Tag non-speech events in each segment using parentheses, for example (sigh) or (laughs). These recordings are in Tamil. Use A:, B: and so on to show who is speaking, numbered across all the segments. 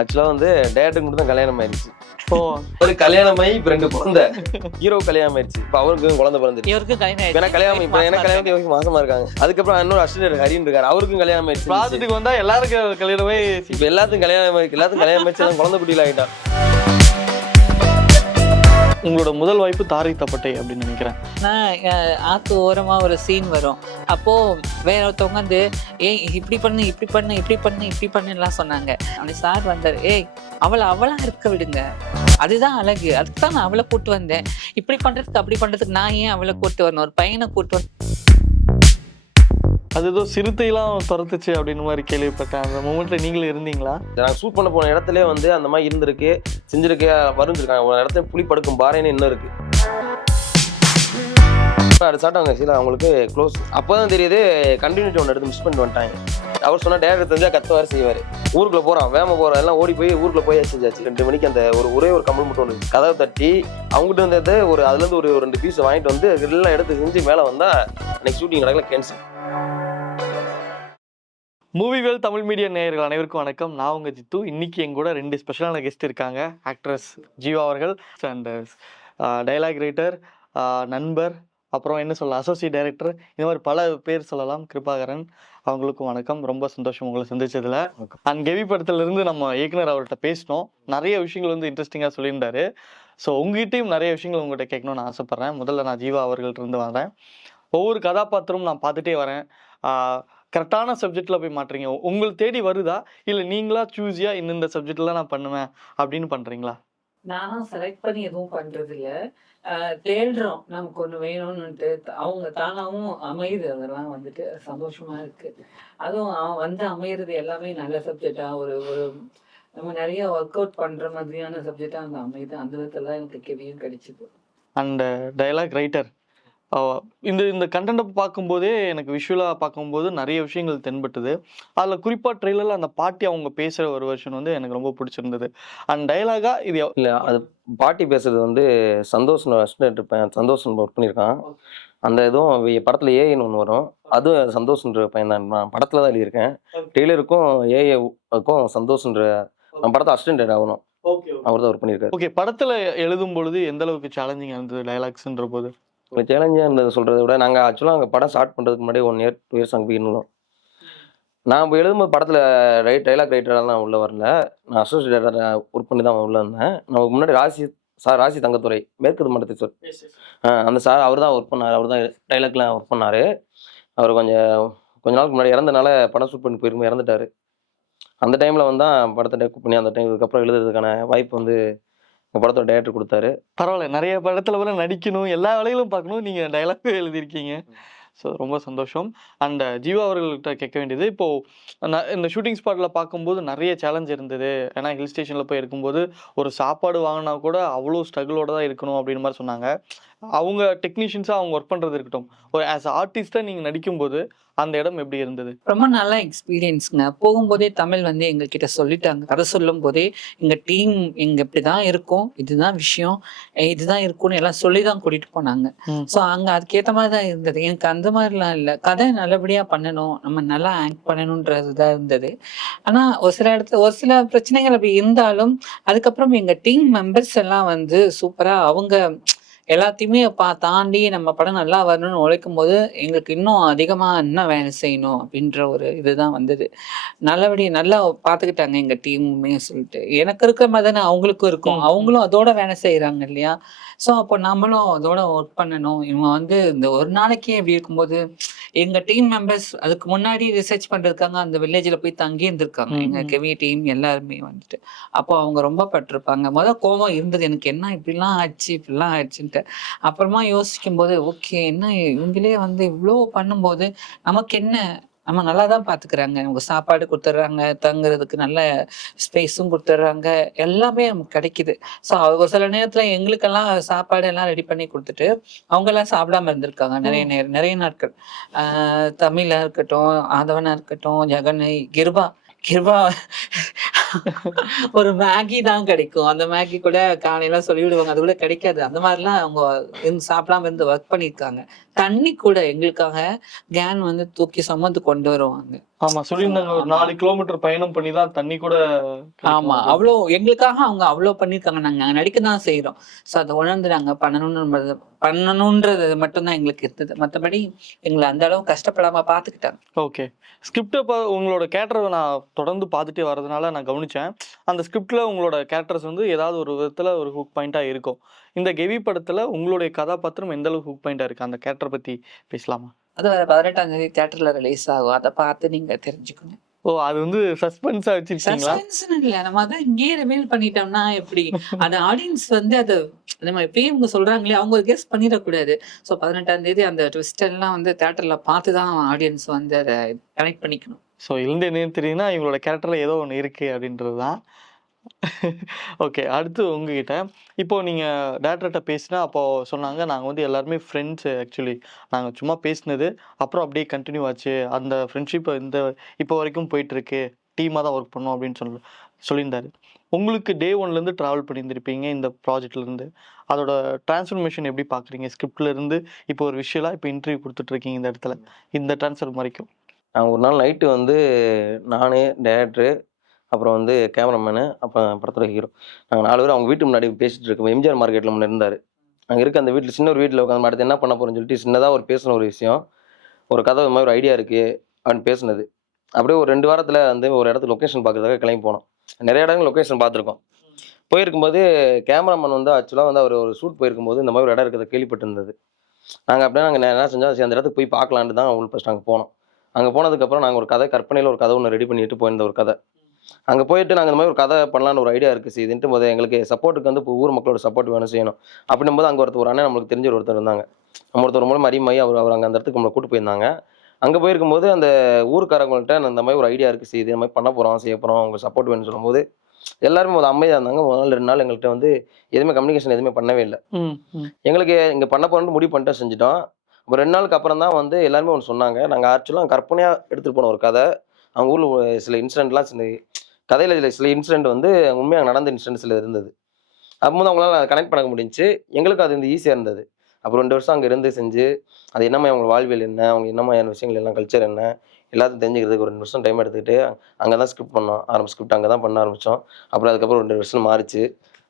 A: ஆக்சுவலா வந்து டேரக்டருக்கு மட்டும் தான் கல்யாணம் ஆயிடுச்சு. ஒரு கல்யாணம் ஆகி இப்ப ரெண்டு குழந்தை. ஹீரோ கல்யாணம் ஆயிடுச்சு. இப்ப அவருக்கும் குழந்தை பிறந்துருச்சு.
B: இவருக்கும் கல்யாணம்
A: எனக்கு கல்யாணம் இப்ப எனக்கு கல்யாணம் இவருக்கு மாசமா இருக்காங்க. அதுக்கப்புறம் இன்னொரு அசிஸ்டன்ட் ஹரின்னு இருக்காரு. அவருக்கும் கல்யாணம் ஆயிடுச்சு.
C: ப்ராஜெக்ட்டுக்கு வந்தா எல்லாருக்கும் கல்யாணமே
A: இப்ப எல்லாத்துக்கும் கல்யாணம் ஆயிருக்கு எல்லாத்துக்கும் கல்யாணம் ஆயிடுச்சு. குழந்தை குட்டியில ஆயிட்டா
C: உங்களோட முதல் வாய்ப்பு தாரை தப்பட்டை அப்படின்னு நினைக்கிறேன்.
B: நான் ஆத்து ஓரமா ஒரு சீன் வரும். அப்போ வேற ஒருத்தவங்க வந்து ஏய் இப்படி பண்ணு இப்படி பண்ணு இப்படி பண்ணு இப்படி பண்ணுலாம் சொன்னாங்க. அந்த சார் வந்தார் ஏய் அவளை அவளா இருக்க விடுங்க. அதுதான் அழகு. அதுதான் நான் அவளை கூட்டு வந்தேன். இப்படி பண்றதுக்கு அப்படி பண்றதுக்கு நான் ஏன் அவளை கூட்டு வரணும்? ஒரு பையனை கூட்டு வந்து
C: அது ஏதோ சிறுத்தைலாம் துரத்துச்சு அப்படின்னு மாதிரி கேள்விப்பட்டேன். அந்த மூமெண்ட்ல நீங்களும் இருந்தீங்களா?
A: நாங்கள் ஷூட் பண்ண போன இடத்துல வந்து அந்த மாதிரி இருந்திருக்கு. செஞ்சிருக்கு வரைஞ்சிருக்காங்க ஒரு இடத்துல புலி படுக்கும் பாறைன்னு இன்னும் இருக்கு. அது சாட்டம் சீலா. அவங்களுக்கு க்ளோஸ் அப்போ தான் தெரியுது கண்டினியூட்டி ஒன்று எடுத்து மிஸ் பண்ணிட்டு வந்துட்டாங்க. அவர் சொன்னால் டேரக்டர் தெரிஞ்சால் கத்துவார் செய்வார். ஊருக்குள்ள போகிறான் வேம போறான். எல்லாம் ஓடி போய் ஊருக்குள்ளே போய் செஞ்சாச்சு ரெண்டு மணிக்கு அந்த ஒரு ஒரே ஒரு கம்பல் மட்டும் ஒன்று கதவை தட்டி அவங்ககிட்ட வந்தது ஒரு அதுலேருந்து ஒரு ரெண்டு பீஸ் வாங்கிட்டு வந்து எல்லாம் எடுத்து செஞ்சு மேலே வந்தால் அன்னைக்கு ஷூட்டிங் நடக்கல கேன்சல்
C: மூவிகள் தமிழ் மீடியா நேயர்கள் அனைவருக்கும் வணக்கம். நான் உங்க ஜித்து. இன்னைக்கு எங்க கூட ரெண்டு ஸ்பெஷலான கெஸ்ட் இருக்காங்க. ஆக்ட்ரஸ் ஜீவா அவர்கள் அண்ட் டைலாக் ரைட்டர் நண்பர் அப்புறம் என்ன சொல்ல அசோசியேட் டைரக்டர் இந்த மாதிரி பல பேர் சொல்லலாம். கிருபாகரன் அவங்களுக்கும் வணக்கம். ரொம்ப சந்தோஷம் உங்களை சந்திச்சதுல. அண்ட் கெவி படத்துல இருந்து நம்ம இயக்குனர் அவர்கிட்ட பேசினோம். நிறைய விஷயங்கள் வந்து இன்ட்ரெஸ்டிங்காக சொல்லியிருந்தாரு. ஸோ உங்ககிட்டயும் நிறைய விஷயங்கள் உங்கள்கிட்ட கேட்கணும்னு ஆசைப்பட்றேன். முதல்ல நான் ஜீவா அவர்கள்ட்ட இருந்து வரேன் ஒவ்வொரு கதாபாத்திரமும் நான் பார்த்துட்டே வரேன். கரெக்டான சப்ஜெக்டில் போய் மாட்டுறீங்க. உங்களுக்கு தேடி வருதா? இல்லை நீங்களா சூஸியாக இந்தந்த சப்ஜெக்டில் நான் பண்ணுவேன் அப்படின்னு பண்ணுறீங்களா
B: நானும் செலக்ட் பண்ணி எதுவும் பண்றது இல்ல தேடுறோம். நமக்கு ஒண்ணு வேணும்னுட்டு. அவங்க தானாவும் அமையுது. அதெல்லாம் வந்துட்டு சந்தோஷமா இருக்கு. அதுவும் அவன் வந்து அமையிறது எல்லாமே நல்ல சப்ஜெக்டா ஒரு ஒரு நம்ம நிறைய ஒர்க் அவுட் பண்ற மாதிரியான சப்ஜெக்டா அந்த அமையுது அந்த விதத்துல எனக்கு கெவியும் கிடைச்சது.
C: அண்ட் டைலாக் ரைட்டர் இந்த இந்த கண்டென்ட்டை பார்க்கும்போதே எனக்கு விஷுவலாக பார்க்கும்போது நிறைய விஷயங்கள் தென்பட்டுது. அதில் குறிப்பாக ட்ரெய்லரில் அந்த பாட்டி அவங்க பேசுகிற ஒரு வெர்ஷன் வந்து எனக்கு ரொம்ப பிடிச்சிருந்தது. அண்ட் டைலாகாக இது
A: இல்ல அது பாட்டி பேசுறது வந்து சந்தோஷ் இருப்பேன் சந்தோஷம் ஒர்க் பண்ணியிருக்கான். அந்த இதுவும் படத்துல ஏஐன்னு ஒன்று வரும். அதுவும் சந்தோஷ்ன்ற பையன் தான். நான் படத்துல தான் எழுதியிருக்கேன். டெய்லருக்கும் ஏஐக்கும் சந்தோஷ்ன்ற நான் படத்தை அசிஸ்டன்ட் ஆகணும். அவர் தான் ஒர்க் பண்ணியிருக்காரு.
C: ஓகே படத்தில் எழுதும் பொழுது எந்த அளவுக்கு சேலஞ்சிங்காக இருந்தது டைலாக்ஸ்ன்ற போது?
A: இப்போ சேலஞ்சாக இருந்தது சொல்கிறத விட நாங்கள் ஆக்சுவலாக அங்கே படம் ஸ்டார்ட் பண்ணுறதுக்கு முன்னாடி ஒன் இயர் டூ இயர்ஸ் அங்கே போயிருந்தோம். நான் இப்போ எழுதும்போது படத்தில் ரைட் டைலாக் ரைட்டராக நான் உள்ளே வரல. நான் அசோசியேட் ஒர்க் பண்ணி தான் உள்ளே இருந்தேன். நமக்கு முன்னாடி ராசி சார் ராசி தங்கத்துறை மேற்கு மண்டலத்தை சார் ஆ, அந்த சார் அவர் தான் ஒர்க் பண்ணார். அவர் தான் டைலாக்லாம் ஒர்க் பண்ணார். அவர் கொஞ்சம் கொஞ்ச நாளுக்கு முன்னாடி இறந்தனால படம் ஷூட் பண்ணி போயிருக்கும் இறந்துட்டார். அந்த டைமில் வந்து தான் படத்தை டேக் பண்ணி அந்த டைம் இதுக்கப்புறம் எழுதுறதுக்கான வாய்ப்பு வந்து எங்கள் படத்தோட டேரக்டர் கொடுத்தாரு.
C: பரவாயில்ல நிறைய படத்துல வர நடிக்கணும் எல்லா வேலைகளும் பார்க்கணும் நீங்க டைலாக் எழுதியிருக்கீங்க. ஸோ ரொம்ப சந்தோஷம். அண்ட் ஜீவா அவர்கள்ட்ட கேட்க வேண்டியது இப்போ ந- இந்த ஷூட்டிங் ஸ்பாட்ல பார்க்கும்போது நிறைய சேலஞ்ச் இருந்தது. ஏன்னா ஹில் ஸ்டேஷன்ல போய் இருக்கும்போது ஒரு சாப்பாடு வாங்கினா கூட அவ்வளோ ஸ்ட்ரகிளோட தான் இருக்கணும் அப்படின்னு மாதிரி சொன்னாங்க. அவங்க டெக்னீஷியன்ஸாக அவங்க ஒர்க் பண்ணுறது இருக்கட்டும். ஒரு ஆஸ் ஆர்டிஸ்டாக நீங்கள் நடிக்கும்போது அந்த இடம் எப்படி இருந்தது?
B: ரொம்ப நல்ல எக்ஸ்பீரியன்ஸ்ங்க போகும்போதே தமிழ் வந்து எங்ககிட்ட சொல்லிட்டாங்க. கதை சொல்லும் போதே எங்க டீம் எங்க இப்படிதான் இருக்கும். இதுதான் விஷயம். இதுதான் இருக்கும்னு எல்லாம் சொல்லி தான் கூட்டிட்டு போனாங்க. ஸோ அங்க அதுக்கேற்ற மாதிரி தான் இருந்தது. எனக்கு அந்த மாதிரிலாம் இல்லை. கதை நல்லபடியா பண்ணணும். நம்ம நல்லா ஆக்ட் பண்ணணுன்றது தான் இருந்தது. ஆனா ஒரு சில இடத்துல ஒரு சில பிரச்சனைகள் அப்படி இருந்தாலும் அதுக்கப்புறம் எங்க டீம் மெம்பர்ஸ் எல்லாம் வந்து சூப்பரா அவங்க எல்லாத்தையுமே பா தாண்டி நம்ம படம் நல்லா வரணும்னு உழைக்கும் போது எங்களுக்கு இன்னும் அதிகமா என்ன வேலை செய்யணும் அப்படின்ற ஒரு இதுதான் வந்தது. நல்லபடி நல்லா பார்த்துக்கிட்டாங்க எங்க டீமுமே சொல்லிட்டு. எனக்கு இருக்கிற மாதிரி தானே அவங்களுக்கும் இருக்கும். அவங்களும் அதோட வேலை செய்யறாங்க இல்லையா? ஸோ அப்போ நம்மளும் அதோட ஒர்க் பண்ணணும். இவன் வந்து இந்த ஒரு நாளைக்கே இப்படி இருக்கும்போது எங்க டீம் மெம்பர்ஸ் அதுக்கு முன்னாடி ரிசர்ச் பண்றதுக்காக அந்த வில்லேஜ்ல போய் தங்கி இருந்திருக்காங்க. எங்க. கெவி டீம் எல்லாருமே வந்துட்டு. அப்போ அவங்க ரொம்ப பட்டிருப்பாங்க. முத கோவம் இருந்தது. எனக்கு என்ன இப்படிலாம் ஆச்சு இப்படிலாம் ஆச்சுன்ட்டு. அப்புறமா யோசிக்கும் போது ஓகே என்ன இவங்களே வந்து இவ்வளோ பண்ணும்போது நமக்கு என்ன நம்ம நல்லா தான் பார்த்துக்கிறாங்க நமக்கு சாப்பாடு கொடுத்துட்றாங்க தங்குறதுக்கு நல்ல ஸ்பேஸும் கொடுத்துட்றாங்க எல்லாமே நமக்கு கிடைக்குது. ஸோ ஒரு சில நேரத்தில் எங்களுக்கெல்லாம் சாப்பாடு எல்லாம் ரெடி பண்ணி கொடுத்துட்டு அவங்கெல்லாம் சாப்பிடாம இருந்திருக்காங்க. நிறைய நேரம் நிறைய நாட்கள். ஆஹ் தமிழா இருக்கட்டும் ஆதவனா இருக்கட்டும் ஜெகனை கிருபா கிருபா ஒரு மேகி தான் கிடைக்கும். அந்த மேகி கூட காலையில சொல்லி விடுவாங்க அது கூட கிடைக்காது. அந்த மாதிரிலாம் அவங்க சாப்பிடாம இருந்து ஒர்க் பண்ணியிருக்காங்க. தண்ணி கூட எங்களுக்காக கேன் வந்து தூக்கி சுமந்து கொண்டு வருவாங்க.
C: ஆமா சொல்லியிருந்தாங்க ஒரு நாலு கிலோமீட்டர் பயணம் பண்ணி தான் தண்ணி கூட
B: ஆமா. அவ்வளோ எங்களுக்காக அவங்க அவ்வளோ பண்ணியிருக்காங்க. நாங்க நாங்க நடிக்க தான் செய்யறோம் ஸோ அதை உணர்ந்து நாங்க பண்ணணும்ன்றது பண்ணணுன்றது மட்டும்தான் எங்களுக்கு இருந்தது. மற்றபடி எங்களை அந்த அளவு கஷ்டப்படாம பாத்துக்கிட்டாங்க.
C: ஓகே ஸ்கிரிப்டை பா உங்களோட கேரக்டரை நான் தொடர்ந்து பார்த்துட்டே வரதுனால நான் கவனிச்சேன். அந்த ஸ்கிரிப்டில் உங்களோட கேரக்டர்ஸ் வந்து ஏதாவது ஒரு விதத்தில் ஒரு ஹுக் பாயிண்ட்டாக இருக்கும். இந்த கெவி படத்தில் உங்களுடைய கதாபாத்திரம் எந்த அளவுக்கு ஹுக் பாயிண்ட்டாக இருக்குது அந்த கேரக்டரை பற்றி பேசலாமா?
B: அது வர பதினெட்டாம் தேதி தியேட்டர்ல ரிலீஸ் ஆகும். அதை பார்த்து நீங்க தெரிஞ்சுக்கணும்
C: ஓ அது வந்து சஸ்பென்ஸாக வச்சிருக்கீங்களா?
B: சஸ்பென்ஸ் இல்ல. நம்ம அதான் இங்கேயே ரிவீல் பண்ணிட்டோம்னா எப்படி? (laughs) அந்த ஆடியன்ஸ் வந்து அதை நம்ம எப்பயும் இவங்க சொல்றாங்களே அவங்க கெஸ் பண்ணிடக்கூடாது. ஸோ பதினெட்டாம் தேதி அந்த ட்விஸ்ட் எல்லாம் வந்து தியேட்டர்ல பார்த்து தான் ஆடியன்ஸ் வந்து அதை கனெக்ட் பண்ணிக்கணும்.
C: ஸோ இருந்து என்ன தெரியுதுன்னா இவங்களோட கேரக்டரில் ஏதோ ஒன்று இருக்குது அப்படின்றது தான் (laughs) ஓகே அடுத்து உங்ககிட்ட. இப்போது நீங்கள் டேரக்டர்கிட்ட பேசினா அப்போது சொன்னாங்க நாங்கள் வந்து எல்லாருமே ஃப்ரெண்ட்ஸு ஆக்சுவலி நாங்கள் சும்மா பேசினது அப்புறம் அப்படியே கண்டினியூ ஆச்சு. அந்த ஃப்ரெண்ட்ஷிப் இந்த இப்போ வரைக்கும் போயிட்டுருக்கு. டீமாக தான் ஒர்க் பண்ணோம் அப்படின்னு சொல்லி சொல்லியிருந்தாரு. உங்களுக்கு டே ஒன்லேருந்து ட்ராவல் பண்ணியிருந்திருப்பீங்க இந்த ப்ராஜெக்ட்லேருந்து அதோட டிரான்ஸ்ஃபர்மேஷன் எப்படி பார்க்குறீங்க ஸ்கிரிப்ட்லேருந்து இப்போ ஒரு விஷயலாக இப்போ இன்டர்வியூ கொடுத்துட்ருக்கீங்க இந்த இடத்துல. இந்த ட்ரான்ஸ்ஃபர் வரைக்கும்
A: நான் ஒரு நாள் நைட்டு வந்து நான் டேரக்டரு அப்புறம் வந்து கேமராமேனு அப்புறம் படத்தோட ஹீரோ நாங்கள் நாலு பேர் அவங்க வீட்டு முன்னாடி பேசிட்டு இருக்கோம். எம்ஜிஆர் மார்க்கெட்டில் முன்னே இருந்தார். அங்கே இருக்க அந்த வீட்டில் சின்ன ஒரு வீட்டில் உட்காந்து அடுத்து என்ன பண்ண போகிறோம்னு சொல்லிட்டு சின்னதாக ஒரு பேசின ஒரு விஷயம். ஒரு கதை மாதிரி ஒரு ஐடியா இருக்குது அப்படின்னு பேசினது. அப்படியே ஒரு ரெண்டு வாரத்தில் வந்து ஒரு இடத்துல லொக்கேஷன் பார்க்கறதுக்காக கிளம்பி போனோம். நிறைய இடங்கள் லொக்கேஷன் பார்த்துருக்கோம். போயிருக்கும்போது கேமராமேன் வந்து ஆக்சுவலாக வந்து அவர் ஒரு ஷூட் போயிருக்கும்போது இந்த மாதிரி ஒரு இடம் இருக்கிறத கேள்விப்பட்டிருந்தது. நாங்கள் அப்படியே நாங்கள் என்ன செஞ்சோம்? சரி அந்த இடத்துக்கு போய் பார்க்கலான்ட்டு தான் அவங்களுக்கு ஃபஸ்ட் நாங்கள் போனோம். அங்கே போனதுக்கப்புறம் நாங்கள் ஒரு கதை கற்பனையில் ஒரு கதை ஒன்று ரெடி பண்ணிட்டு போயிருந்த ஒரு கதை. அங்கே போயிட்டு நாங்கள் இந்த மாதிரி ஒரு கதை பண்ணலான்னு ஒரு ஐடியா இருக்குது இதுன்ட்டு போது எங்களுக்கு சப்போர்ட்டுக்கு வந்து இப்போ ஊர் மக்களோட சப்போர்ட் வேணும் செய்யணும். அப்படின்னும் போது அங்கே ஒருத்தர் ஒரு அண்ணன் நம்மளுக்கு தெரிஞ்ச ஒருத்தர் இருந்தாங்க. நம்ம ஒருத்தர் மூலம் அறிமாயி அவர் அவர் அங்கே அந்த இடத்துக்கு நம்மளை கூட்டு போயிருந்தாங்க. அங்கே போயிருக்கும்போது அந்த ஊருக்காரங்கள்ட்ட நான் இந்த மாதிரி ஒரு ஐடியா இருக்குது இது இந்த மாதிரி பண்ண போகிறோம் செய்ய போகிறோம் அவங்க சப்போர்ட் வேணும்னு சொல்லும்போது எல்லாருமே ஒரு அமைதியாக இருந்தாங்க. ஒரு நாள் ரெண்டு நாள் எங்கள்கிட்ட வந்து எதுவுமே கம்யூனிகேஷன் எதுவுமே பண்ணவே இல்லை. எங்களுக்கு இங்கே பண்ண போகிறோம்னு முடிவு பண்ணிட்டு செஞ்சுட்டோம். ஒரு ரெண்டு நாளுக்கு அப்புறம் தான் வந்து எல்லாருமே ஒன்று சொன்னாங்க. நாங்கள் ஆக்சுவலாக கற்பனையாக எடுத்துகிட்டு போன ஒரு கதை. அவங்க ஊரில் சில இன்சிடென்ட்லாம் சில கதையில் சில சில இன்சிடென்ட் வந்து உண்மையாக நடந்த இன்சிடென்ட் சில இருந்தது. அப்போது அவங்களால கனெக்ட் பண்ண முடிஞ்சுச்சு. எங்களுக்கு அது வந்து ஈஸியாக இருந்தது. அப்புறம் ரெண்டு வருஷம் அங்கே இருந்து செஞ்சு அது என்னமா அவங்க வாழ்வியல் என்ன? அவங்க என்னமாதிரியான விஷயங்கள் எல்லாம் கல்ச்சர் என்ன? எல்லாத்தையும் தெரிஞ்சுக்கிறதுக்கு ஒரு ரெண்டு வருஷம் டைம் எடுத்துக்கிட்டு அங்கே தான் ஸ்கிரிப்ட் பண்ணோம். ஆரம்ப ஸ்கிரிப்ட் அங்கே தான் பண்ண ஆரம்பித்தோம் அப்புறம் அதுக்கப்புறம் ரெண்டு வருஷம் மாறிச்சு.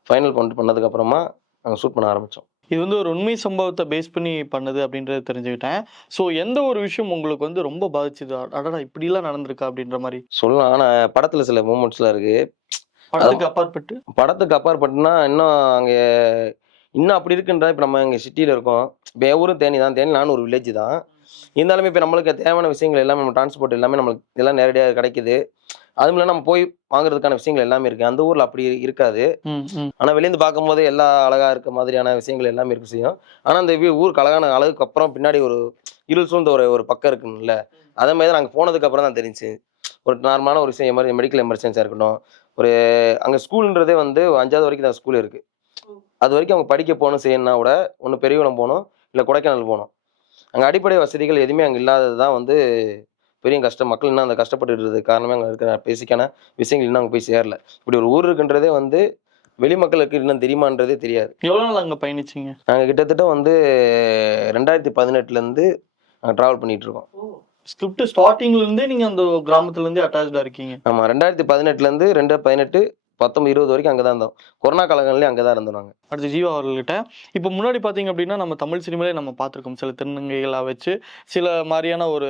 A: ஃபைனல் பண்ணிட்டு பண்ணதுக்கப்புறமா நாங்கள் ஷூட் பண்ண ஆரம்பித்தோம்
C: இது வந்து ஒரு உண்மை சம்பவத்தை பேஸ் பண்ணி பண்ணது அப்படின்றத தெரிஞ்சுக்கிட்டேன். ஸோ எந்த ஒரு விஷயம் உங்களுக்கு வந்து ரொம்ப பாதிச்சுது? அடடா இப்படிலாம் நடந்திருக்கா? அப்படின்ற மாதிரி.
A: சொல்லலாம். ஆனால் படத்தில் சில மூமெண்ட்ஸ்லாம் இருக்குது
C: படத்துக்கு அப்பாற்பட்டு?
A: படத்துக்கு அப்பாற்பட்டுனா இன்னும் அங்கே இன்னும் அப்படி இருக்குன்ற இப்போ நம்ம இங்கே சிட்டியில் இருக்கோம். இப்போ ஊரும் தேனி தான். தேனி நானும் ஒரு வில்லேஜ் தான். இருந்தாலுமே இப்போ நம்மளுக்கு தேவையான விஷயங்கள் எல்லாமே நம்ம டிரான்ஸ்போர்ட் எல்லாமே நம்மளுக்கு எல்லாம் நேரடியாக கிடைக்குது. அதுவும் இல்லாமல் நம்ம போய் வாங்குறதுக்கான விஷயங்கள் எல்லாமே இருக்குது அந்த ஊரில் அப்படி இருக்காது.
C: ம் ம்.
A: ஆனால் வெளியேந்து பார்க்கும்போது எல்லா அழகாக இருக்க மாதிரியான விஷயங்கள் எல்லாமே இருக்கு செய்யும். ஆனால் அந்த ஊருக்கு அழகான அழகுக்கு அப்புறம் பின்னாடி ஒரு இருள் சூழ்ந்த ஒரு ஒரு பக்கம் இருக்குல்ல அதே மாதிரி தான் நாங்கள் போனதுக்கு அப்புறம் தான் தெரிஞ்சு ஒரு நார்மலான ஒரு விஷயம் மாதிரி மெடிக்கல் எமர்ஜென்சியாக இருக்கட்டும். ஒரு அங்கே ஸ்கூலுன்றதே வந்து அஞ்சாவது வரைக்கும் தான் ஸ்கூல் இருக்குது அது வரைக்கும் அவங்க படிக்க போகணும் செய்யணும்னா கூட ஒன்று பெரியகுளம் போகணும் இல்லை கொடைக்கானல் போகணும். அங்கே அடிப்படை வசதிகள் எதுவுமே அங்கே இல்லாதது தான் வந்து பெரிய கஷ்டம் மக்கள் இன்னும் அந்த கஷ்டப்பட்டு காரணமே அங்கே இருக்கிற பேசிக்கான விஷயங்கள் இன்னும் அங்கே போய் சேரல. இப்படி ஒரு ஊர் இருக்குன்றதே வந்து வெளி மக்களுக்கு இன்னும் தெரியுமான்றதே தெரியாது.
C: எவ்வளோ நாள் அங்கே பயணிச்சிங்க?
A: நாங்கள் கிட்டத்தட்ட வந்து ரெண்டாயிரத்தி பதினெட்டுலேருந்து நாங்கள் ட்ராவல் பண்ணிட்டு இருக்கோம்
C: ஸ்கிரிப்ட் ஸ்டார்டிங்ல இருந்தே நீங்க அந்த கிராமத்துல இருந்தே அட்டாச்சா இருக்கீங்க.
A: ஆமாம் ரெண்டாயிரத்தி பதினெட்டுலேருந்து ரெண்டு பதினெட்டு பத்தொம்பது இருபது வரைக்கும் அங்கே தான் இருந்தோம். கொரோனா காலங்கள்லேயும் அங்கே தான் இருந்தோம் நாங்கள்
C: அடுத்து ஜீவா அவர்கள்கிட்ட இப்போ முன்னாடி பார்த்தீங்க அப்படின்னா நம்ம தமிழ் சினிமாலே நம்ம பார்த்துருக்கோம் சில திருநங்கைகளாக வச்சு சில மாதிரியான ஒரு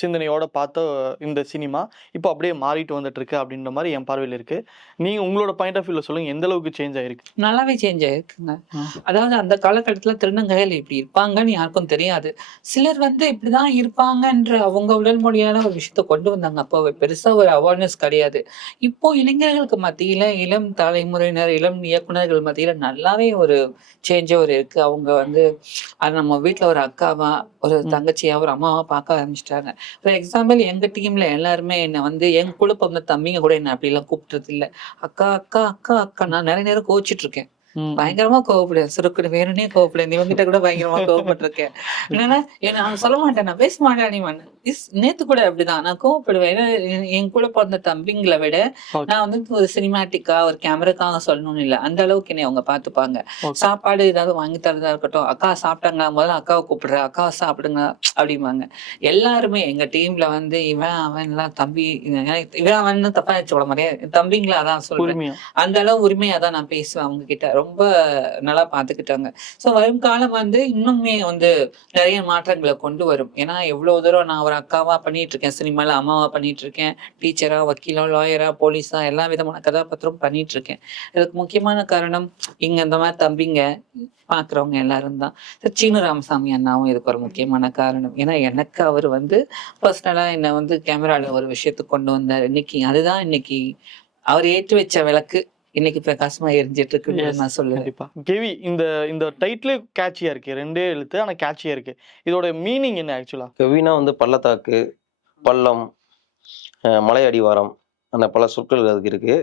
C: சிந்தனையோட பார்த்த இந்த சினிமா இப்போ அப்படியே மாறிட்டு வந்துட்டு இருக்கு அப்படின்ற மாதிரி என் பார்வையில் இருக்கு. நீங்க உங்களோட பாயிண்ட் ஆஃப் வியூல சொல்லுங்க எந்த அளவுக்கு சேஞ்ச் ஆயிருக்கு?
B: நல்லாவே சேஞ்ச் ஆயிருக்குங்க. அதாவது அந்த காலகட்டத்துல திருநங்கைகள் இப்படி இருப்பாங்கன்னு யாருக்கும் தெரியாது. சிலர் வந்து இப்படிதான் இருப்பாங்கன்ற அவங்க உடல் மொழியான ஒரு விஷயத்த கொண்டு வந்தாங்க. அப்போ பெருசா ஒரு அவேர்னஸ் கிடையாது. இப்போ இளைஞர்களுக்கு மத்தியில இளம் தலைமுறையினர் இளம் இயக்குனர்கள் மத்தியில நல்லாவே ஒரு சேஞ்ச் ஒரு இருக்கு அவங்க வந்து அது நம்ம வீட்ல ஒரு அக்காவா ஒரு. தங்கச்சியா ஒரு அம்மாவா பார்க்க ஆரம்பிச்சிட்டாங்க ஃபார் எக்ஸாம்பிள் எங்க டீம்ல எல்லாருமே என்ன வந்து எங்க கூட பிறந்த தம்பிங்க கூட என்ன அப்படி எல்லாம் கூப்பிட்டது இல்ல அக்கா அக்கா அக்கா அக்கா நான் நிறைய நேரம் கோச்சிட்டு இருக்கேன்
C: ம்.
B: பயங்கரமா கோவப்படுவேன். சுருக்குன்னு வேணும்னே கோவப்படுவேன். இவங்கிட்ட கூட பயங்கரமா கோவப்பட்டிருக்கேன். என்னன்னா என்ன நான் சொல்ல மாட்டேன். நான் பேச மாட்டேன் நீ இஸ் நேத்து கூட அப்படிதான். நான் கோவப்படுவேன். என் கூட பிறந்த தம்பிங்களை விட. நான் வந்து ஒரு சினிமேட்டிக்கா ஒரு கேமராக்காக சொல்லணும்னு இல்லை. அந்த அளவுக்கு என்னை அவங்க பார்த்துப்பாங்க
C: Okay.
B: சாப்பாடு ஏதாவது வாங்கி தரதா இருக்கட்டும். அக்கா சாப்பிட்டாங்க முதல்ல அக்காவை கூப்பிடுறேன் அக்கா சாப்பிடுங்க அப்படிம்பாங்க. எல்லாருமே எங்க டீம்ல வந்து இவன் அவன் எல்லாம் தம்பி இவன் அவன் தப்பா சொல்ல முடியாது தம்பிங்களா அதான் சொல்றேன்.
C: உரிமையா?
B: அந்த அளவு உரிமையா தான் நான் பேசுவேன் அவங்க கிட்ட ரொம்ப நல்லா பார்த்துக்கிட்டாங்க. சோ வரும் காலம் வந்து இன்னுமே வந்து நிறைய மாற்றங்களை கொண்டு வரும். ஏன்னா எவ்வளவு தூரம் நான் ஒரு அக்காவா பண்ணிட்டு இருக்கேன் சினிமாவில் அம்மாவா பண்ணிட்டு இருக்கேன் டீச்சரா வக்கீலா லாயரா போலீஸா எல்லா விதமான கதாபாத்திரம் பண்ணிட்டு இருக்கேன் இதுக்கு முக்கியமான காரணம் இங்க இந்த மாதிரி தம்பிங்க பார்க்குறவங்க எல்லாரும் தான். சீனு ராமசாமி அண்ணாவும் இதுக்கு ஒரு முக்கியமான காரணம். ஏன்னா எனக்கு அவர் வந்து பர்சனலாக என்னை வந்து கேமரால ஒரு விஷயத்துக்கு கொண்டு வந்தார். இன்னைக்கு அதுதான் இன்னைக்கு அவர் ஏற்றி வச்ச விளக்கு. இன்னைக்கு பிரகாசமா எரிஞ்சிட்டு
C: Yes,
B: நான் சொல்லுவேன்.
C: கண்டிப்பா. கேவி இந்த இந்த டைட்டிலே கேட்சியா இருக்கு. ரெண்டே எழுத்து ஆனா கேட்சியா இருக்கு. இதோட மீனிங் என்ன ஆக்சுவலா
A: கவினா வந்து பள்ளத்தாக்கு பள்ளம் மலை அடிவாரம் அந்த பல சொற்கள் அதுக்கு இருக்கு.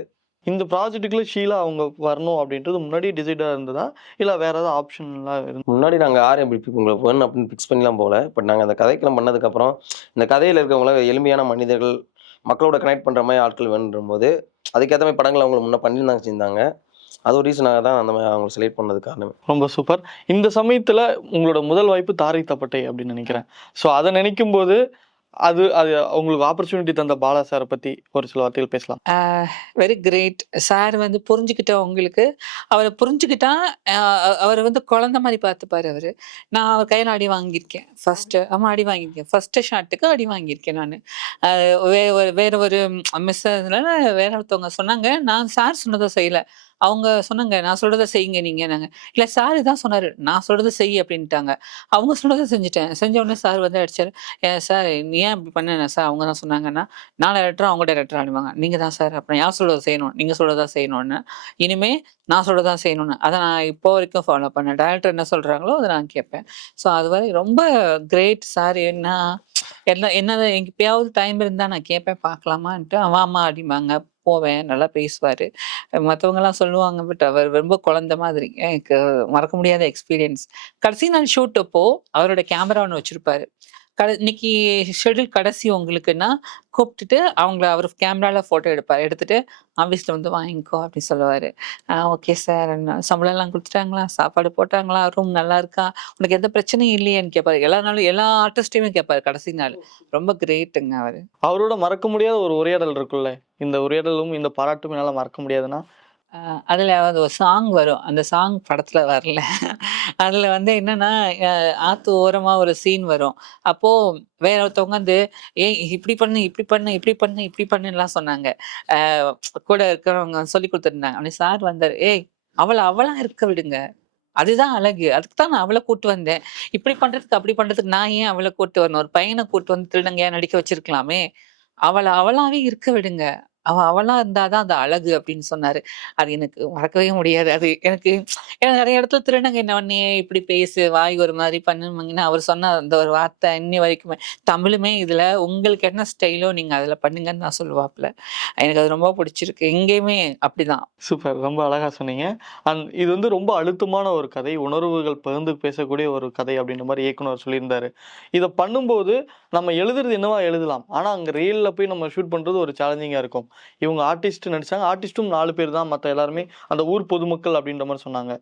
C: இந்த ப்ராஜெக்ட்டுக்குள்ள ஷீலா அவங்க வரணும் அப்படின்றது முன்னாடி டிசைடா இருந்ததா? இல்ல வேற ஏதாவது ஆப்ஷன்லாம் இருந்து
A: முன்னாடி நாங்கள் ஆர்எம் உங்களை வேணும் அப்படின்னு ஃபிக்ஸ் பண்ணிலாம் போகல. பட் நாங்கள் அந்த கதைக்கெல்லாம் பண்ணதுக்கப்புறம் இந்த கதையில் இருக்கவங்கள எளிமையான மனிதர்கள் மக்களோட கனெக்ட் பண்ணுற மாதிரி ஆட்கள் வேணுன்ற போது அதுக்கேற்ற மாதிரி படங்கள் அவங்க முன்னே பண்ணியிருந்தாங்க செஞ்சாங்க அது ஒரு ரீசனாக தான் அந்த மாதிரி அவங்க செலக்ட் பண்ணது காரணமே.
C: ரொம்ப சூப்பர் இந்த சமயத்தில் உங்களோட முதல் வாய்ப்பு தாரை தப்பட்டை அப்படின்னு நினைக்கிறேன். ஸோ அதை நினைக்கும் போது அது அது உங்களுக்கு ஆப்பர்ச்சுனிட்டி தந்த பாலா சாரை பத்தி ஒரு சில வார்த்தைகள் பேசலாம்.
B: வெரி கிரேட் சார் வந்து புரிஞ்சுக்கிட்ட உங்களுக்கு அவரை புரிஞ்சுக்கிட்டா ஆஹ் அவர் வந்து குழந்தை மாதிரி பார்த்துப்பாரு அவரு. நான் அவர் கையில் அடி வாங்கியிருக்கேன். ஃபர்ஸ்ட் ஆமா அடி வாங்கியிருக்கேன். ஃபர்ஸ்ட் ஷாட்டுக்கு அடி வாங்கியிருக்கேன் நான். வேற ஒரு வேற ஒரு மிஸ் வேற ஒருத்தவங்க சொன்னாங்க. நான் சார் சொன்னதை செய்யல. அவங்க சொன்னாங்க நான் சொல்கிறத செய்யுங்க நீங்கள் நாங்கள் இல்லை சார் தான் சொன்னார். நான் சொல்கிறத செய் அப்படின்ட்டாங்க. அவங்க சொன்னதை செஞ்சுட்டேன். செஞ்ச உடனே சார் வந்து அடிச்சார். ஏன் சார் நீ ஏன் இப்படி பண்ண? சார் அவங்க தான் சொன்னாங்கன்னா நான் டேரக்டர் அவங்க டேரக்டர் ஆடுவாங்க நீங்கள் தான் சார் அப்புறம் யார் சொல்கிறத செய்யணும்? நீங்கள் சொல்கிறத செய்யணும்னு. இனிமேல் நான் சொல்றதா செய்யணும்னு. அதை நான் இப்போ வரைக்கும் ஃபாலோ பண்ணேன் டேரக்டர் என்ன சொல்கிறாங்களோ அதை நான் கேட்பேன். ஸோ அது வரை ரொம்ப கிரேட் சார் என்ன என்ன என்ன எப்பயாவது டைம் இருந்தால் நான் கேட்பேன். பார்க்கலாமான்ட்டு அவாமா அப்படிம்பாங்க. போவேன் நல்லா பேசுவாரு. மத்தவங்க எல்லாம் சொல்லுவாங்க பட் அவர் ரொம்ப குழந்தை மாதிரி. எனக்கு மறக்க முடியாத எக்ஸ்பீரியன்ஸ் கடைசி நாள் ஷூட் அப்போ அவரோட கேமரா ஒன்று வச்சிருப்பாரு. கடை இன்னைக்கு ஷெட்யூல் கடைசி உங்களுக்குன்னா கூப்பிட்டுட்டு அவங்கள அவர் கேமராவில் ஃபோட்டோ எடுப்பார். எடுத்துட்டு ஆஃபீஸில் வந்து வாங்கிக்கோ அப்படின்னு சொல்லுவார். ஓகே சார் சம்பளம் எல்லாம் கொடுத்துட்டாங்களா? சாப்பாடு போட்டாங்களா? ரூம் நல்லா இருக்கா? உனக்கு எந்த பிரச்சனையும் இல்லையேன்னு கேட்பார் எல்லா நாளும் எல்லா ஆர்டிஸ்ட்டையுமே கேட்பார் கடைசி நாள். ரொம்ப கிரேட்டுங்க அவர்.
C: அவரோட மறக்க முடியாத ஒரு உரையாடல் இருக்குல்ல இந்த உரையாடலும் இந்த பாராட்டும் என்னால் மறக்க முடியாதுன்னா
B: அதுல வந்து ஒரு சாங் வரும். அந்த சாங் படத்துல வரல. அதுல வந்து என்னன்னா ஆற்று ஆத்து ஓரமா ஒரு சீன் வரும். அப்போ வேற ஒருத்தவங்க வந்து ஏய் இப்படி பண்ணு இப்படி பண்ணு இப்படி பண்ணு இப்படி பண்ணுலாம் சொன்னாங்க. ஆஹ் கூட இருக்கிறவங்க சொல்லி கொடுத்துருந்தாங்க. அப்படி சார் வந்தார் ஏய் அவளை அவளா இருக்க விடுங்க. அதுதான் அழகு. அதுக்கு தான் நான் அவளை கூட்டு வந்தேன். இப்படி பண்றதுக்கு அப்படி பண்றதுக்கு நான் ஏன் அவளை கூட்டு வரணும்? ஒரு பையனை கூட்டு வந்து திருடங்க நடிக்க வச்சிருக்கலாமே. அவளை அவளாவே இருக்க விடுங்க. அவன் அவளாக இருந்தால் இருந்தாதான் அந்த அழகு அப்படின்னு சொன்னார். அது எனக்கு மறக்கவே முடியாது. அது எனக்கு ஏன்னா நிறைய இடத்துல திருநங்க என்ன பண்ணி இப்படி பேசு வாய் ஒரு மாதிரி பண்ணுமாங்கன்னா அவர் சொன்ன அந்த ஒரு வார்த்தை இன்னி வரைக்குமே. தமிழுமே இதில் உங்களுக்கு என்ன ஸ்டைலோ நீங்கள் அதில் பண்ணுங்கன்னு நான் சொல்லுவாப்புல. எனக்கு அது ரொம்ப பிடிச்சிருக்கு. எங்கேயுமே அப்படிதான்.
C: சூப்பர். ரொம்ப அழகாக சொன்னீங்க. அண்ட் இது வந்து ரொம்ப அழுத்தமான ஒரு கதை. உணர்வுகள் பகிர்ந்து பேசக்கூடிய ஒரு கதை அப்படின்ற மாதிரி இயக்குனர் சொல்லியிருந்தார். இதை பண்ணும்போது நம்ம எழுதுறது என்னவா எழுதலாம்? ஆனால் அங்கே ரீலில் போய் நம்ம ஷூட் பண்ணுறது ஒரு சேலஞ்சிங்காக இருக்கும். இவங்க ஆர்டிஸ்ட் நடிச்சாங்க. ஆர்டிஸ்ட்டும் நாலு பேர் தான். மற்ற எல்லாருமே அந்த ஊர் பொதுமக்கள் அப்படின்ற மாதிரி சொன்னாங்க.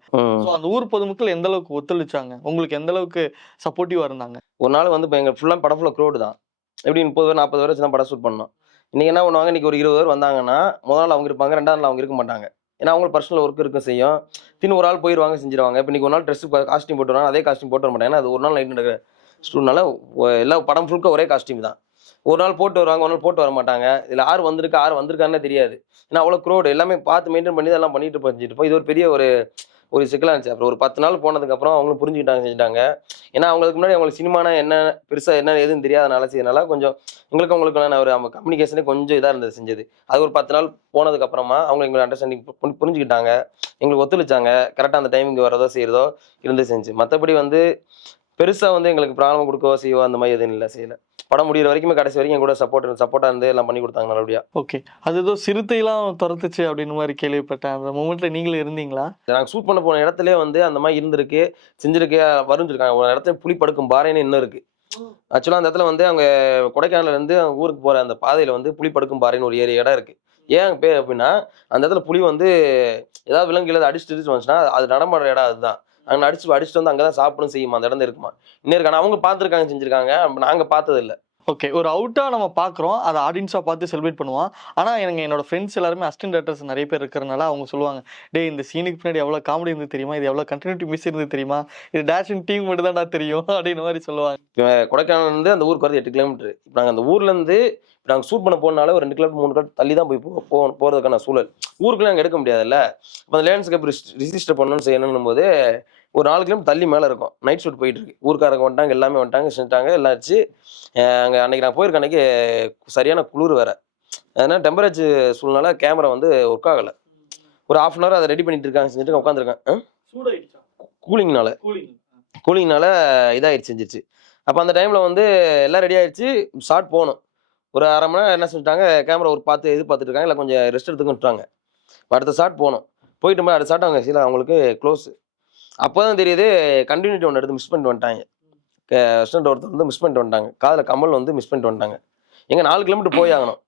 C: ஸோ அந்த ஊர் பொதுமக்கள் எந்த அளவுக்கு ஒத்துழைச்சாங்க? உங்களுக்கு எந்த அளவுக்கு சப்போர்ட்டிவா இருந்தாங்க?
A: ஒரு நாள் வந்து இப்போ எங்கள் ஃபுல்லாக படம் ஃபுல்லாக க்ரோடு தான். எப்படி முப்பது பேர் நாற்பது பேர் வச்சு தான் படம் ஷூட் பண்ணோம். இன்றைக்கி என்ன பண்ணுவாங்க? இன்றைக்கி ஒரு இருபது பேர் வந்தாங்கன்னா முதல் நாள் அவங்க இருப்பாங்க ரெண்டாவது நாள் அவங்க இருக்க மாட்டாங்க. ஏன்னா அவங்க பர்சனல் ஒர்க் இருக்க செய்யும். தின்னு ஒரு ஆள் போயிடுவாங்க செஞ்சிருவாங்க. இப்போ இன்னைக்கு ஒரு நாள் ட்ரெஸ் காஸ்டியூம் போட்டு வருவாங்க அதே காஸ்டியூம் போட்டு வர மாட்டாங்க. ஏன்னா அது ஒரு நாள் நைட் நடக்கிற ஸ்டூனால எல்லா படம் ஃபுல்க ஒரே காஸ்டியூம் தான். ஒரு நாள் போட்டு வருவாங்க ஒரு நாள் போட்டு வர மாட்டாங்க. இதில் ஆறு வந்திருக்கு ஆறு வந்திருக்கான்னு தெரியாது. ஏன்னா அவ்வளோ க்ரோடு எல்லாமே பார்த்து மெயின்டைன் பண்ணி இதெல்லாம் பண்ணிட்டு பண்ணிட்டு இருப்போம் இது ஒரு பெரிய ஒரு ஒரு சிக்கலாக இருந்துச்சு. அப்புறம் ஒரு பத்து நாள் போனதுக்கப்புறம் அவங்களும் புரிஞ்சுக்கிட்டாங்க செஞ்சுட்டாங்க. ஏன்னா அவங்களுக்கு முன்னாடி அவங்களுக்கு சினிமானா என்ன பெருசாக என்ன எதுவும் தெரியாதனால செய்யறதுனால கொஞ்சம் எங்களுக்கு அவங்களுக்கான ஒரு கம்யூனிகேஷனே கொஞ்சம் இதாக இருந்தது செஞ்சது. அது ஒரு பத்து நாள் போனதுக்கப்புறமா அவங்க எங்களை அண்டர்ஸ்டாண்டிங் புரிஞ்சுக்கிட்டாங்க. எங்களுக்கு ஒத்துழைச்சாங்க. கரெக்டாக அந்த டைமிங் வரதோ செய்கிறதோ இருந்து செஞ்சு. மற்றபடி வந்து பெருசாக வந்து எங்களுக்கு ப்ராப்ளம் கொடுக்கவோ செய்யவோ அந்த மாதிரி எதுவும் இல்லை செய்யலை. படம் முடியிற வரைக்குமே கடைசி வரைக்கும் கூட சப்போர்ட் சப்போர்ட்டாக இருந்து எல்லாம் பண்ணி கொடுத்தாங்க நல்லபடியாக
C: ஓகே அது ஏதோ சிறுத்தைலாம் துரத்துச்சு அப்படின்னு மாதிரி கேள்விப்பட்டேன். அந்த மூமெண்ட்ல நீங்களும் இருந்தீங்களா?
A: நாங்கள் ஷூட் பண்ண போன இடத்துல வந்து அந்த மாதிரி இருந்திருக்கு. செஞ்சிருக்கு வரும்னு சொல்லிருக்காங்க ஒரு இடத்துல புலி படுக்கும் பாறைன்னு இன்னும் இருக்கு. ஆக்சுவலாக அந்த இடத்துல வந்து அவங்க கொடைக்கானல்ல இருந்து அவங்க ஊருக்கு போகிற அந்த பாதையில் வந்து புலி படுக்கும் பாறைன்னு ஒரு ஏரியா இடம் இருக்குது ஏன் பேர் அப்படின்னா அந்த இடத்துல புலி வந்து ஏதாவது விலங்கு ஏதாவது அடிச்சுட்டு வந்துச்சுன்னா அது நடமாடுற இடம் அதுதான். அங்கே அடிச்சு அடிச்சுட்டு வந்து அங்கே தான் சாப்பிடும் செய்யுமா? அந்த இடம் இருக்குமா? இன்னும் இருக்காங்க அவங்க பார்த்துருக்காங்க செஞ்சுருக்காங்க. நாங்கள் பார்த்தது இல்லை
C: ஓகே. ஒரு அவுட்டா நம்ம பார்க்குறோம். அதை ஆடியன்ஸாக பார்த்து செலிப்ரேட் பண்ணுவோம். ஆனால் எனக்கு என்னோட ஃப்ரெண்ட்ஸ் எல்லாருமே அசிஸ்டன்ட் டேரக்டர்ஸ் நிறைய பேர் இருக்கிறனால அவங்க சொல்லுவாங்க டேய் இந்த சீனுக்கு பின்னாடி எவ்வளோ காமெடி இருந்து தெரியுமா? இது எவ்வளோ கண்டினியூட்டி மிஸ் இருந்து தெரியுமா? இது டேஷன் டீம் மட்டும் தான்டா தெரியும். (laughs) அப்படின்னு மாதிரி சொல்லுவாங்க.
A: இப்போ கொடைக்கானல்ல இருந்து அந்த ஊருக்கு வரது எட்டு கிலோமீட்டர் இப்போ நாங்கள் அந்த ஊர்லேருந்து இப்போ நாங்கள் ஷூட் பண்ண போனாலே ஒரு ரெண்டு கிலோமீட்டர் மூணு கிலோமீட்டர் தள்ளி தான் போய் போ போ- போறதுக்கான சூழல். ஊருக்குள்ள நாங்கள் எடுக்க முடியாதுல்ல? அப்போ அந்த லேண்ட்ஸ்கேப் ரிஜிஸ்டர் பண்ணணும்னு செய்யணும் போது ஒரு நாலு கிலோமீட்டர் தள்ளி மேலே இருக்கும். நைட் ஷூட் போயிட்டு இருக்கு. ஊருக்காரங்க வந்துட்டாங்க எல்லாமே வந்துட்டாங்க செஞ்சுட்டாங்க எல்லாம் ஆச்சு. அங்கே அன்னைக்கு நான் போயிருக்க அன்னைக்கு சரியான குளிர் வேற. அதனால டெம்பரேச்சர் சூழ்நிலை கேமரா வந்து ஒர்க் ஆகலை. ஒரு ஹாஃப் அன் ஹவர் அதை ரெடி பண்ணிட்டு இருக்காங்க செஞ்சுட்டு உட்காந்துருக்கேன் கூலிங்னால கூலிங்னால இதாகிடுச்சு செஞ்சிருச்சு. அப்போ அந்த டைமில் வந்து எல்லாம் ரெடி ஆயிடுச்சு. ஷார்ட் போகணும். ஒரு அரை மணி நேரம் என்ன செஞ்சுட்டாங்க கேமரா ஒரு பார்த்து இது பார்த்துட்டு இருக்காங்க இல்லை கொஞ்சம் ரெஸ்ட் எடுத்துக்க விட்டாங்க இப்போ அடுத்த ஷாட் போகணும். போயிட்டு போய் அடுத்த ஷாட் அவங்க சீல அவங்களுக்கு க்ளோஸ் அப்போ தான் தெரியுது கண்டினியூட்டி ஒன்று எடுத்து மிஸ் பண்ணிட்டு வந்துட்டாங்க. ஸ்டூடெண்ட் ஒருத்தர் வந்து மிஸ் பண்ணிட்டு வந்துட்டாங்க. காதில் கமல் வந்து மிஸ் பண்ணிட்டு வந்துட்டாங்க. எங்கே நாலு கிலோமீட்டர் போய் ஆகணும்.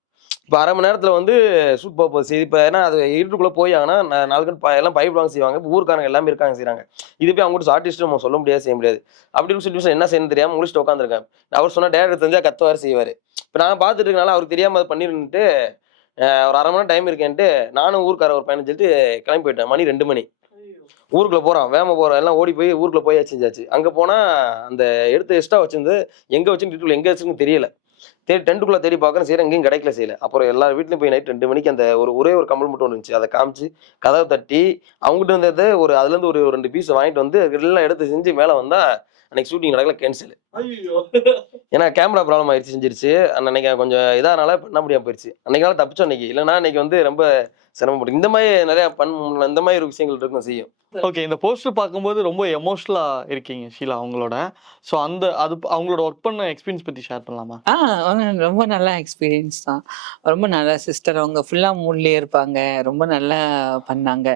A: இப்போ அரை மணி நேரத்தில் வந்து ஷூட் போக போகுது. சரி இப்போ ஏன்னா அது இருட்டுக்குள்ளே போய் ஆகனா நாலு கிலோ எல்லாம் பைப் வாங்க செய்வாங்க. இப்போ ஊருக்காரங்க எல்லாமே இருக்காங்க செய்கிறாங்க இது போய் அவங்ககிட்ட ஆர்டிஸ்ட் நம்ம சொல்ல முடியாது செய்ய முடியாது. அப்படின்னு சொல்லி என்ன செய்யணும் தெரியாமல் முடிச்சுட்டு உட்காந்துருக்கேன் அவர் சொன்னால் டேரக்டர் தெரிஞ்சால் கத்துவார் செய்வார். இப்போ நான் பார்த்துட்டு இருக்கனால அவருக்கு தெரியாமல் அதை பண்ணிருந்துட்டு ஒரு அரை மணி நேரம் டைம் இருக்கேன்ட்டு நானும் ஊருக்கார ஒரு பையனை சொல்லிட்டு கிளம்பி போயிட்டேன். மணி ரெண்டு மணி. ஊருக்குள்ள போகிறோம் வேம போகிறோம் எல்லாம் ஓடி போய் ஊருக்குள்ள போய் செஞ்சாச்சு அங்கே போனால் அந்த எடுத்து எக்ஸ்ட்ரா வச்சிருந்து எங்கே வச்சுன்னு டீட்டெயில் எங்கே வச்சுன்னு தெரியல. தேடி டென்ட்டுக்குள்ளே தேடி பார்க்குறேன் சரி எங்கேயும் கிடைக்கல செய்யல. அப்புறம் எல்லா வீட்லையும் போய் நைட் ரெண்டு மணிக்கு அந்த ஒரு ஒரே ஒரு கம்பல் மட்டும் ஒன்று இருந்துச்சு. அதை காமிச்சு கதவை தட்டி அவங்ககிட்ட இருந்தது ஒரு அதுலேருந்து ஒரு ரெண்டு பீஸ் வாங்கிட்டு வந்து எல்லாம் எடுத்து செஞ்சு மேலே வந்தால் அன்னைக்கு ஷூட்டிங் நடக்கல கேன்சல் ஏன்னா கேமரா ப்ராப்ளம் ஆயிடுச்சு செஞ்சிருச்சு. அன்னைக்கு கொஞ்சம் இதானால பண்ண முடியாம போயிடுச்சு அன்னைக்கு நாள் தப்பிச்சோம் அன்னைக்கு. இல்லைன்னா அன்னைக்கு வந்து ரொம்ப சிரமப்படும் இந்த மாதிரி நிறைய பண் இந்த மாதிரி ஒரு விஷயங்கள் இருக்கும் செய்யும்.
C: ஓகே இந்த போஸ்டர் பார்க்கும்போது ரொம்ப எமோஷ்னலா இருக்கீங்க ஷீலா அவங்களோட ஸோ அந்த அது அவங்களோட ஒர்க் பண்ண எக்ஸ்பீரியன்ஸ் பத்தி ஷேர் பண்ணலாமா?
B: ஆ ரொம்ப நல்ல எக்ஸ்பீரியன்ஸ் தான். ரொம்ப நல்ல சிஸ்டர் அவங்க ஃபுல்லாக மூட்லேயே இருப்பாங்க. ரொம்ப நல்லா பண்ணாங்க.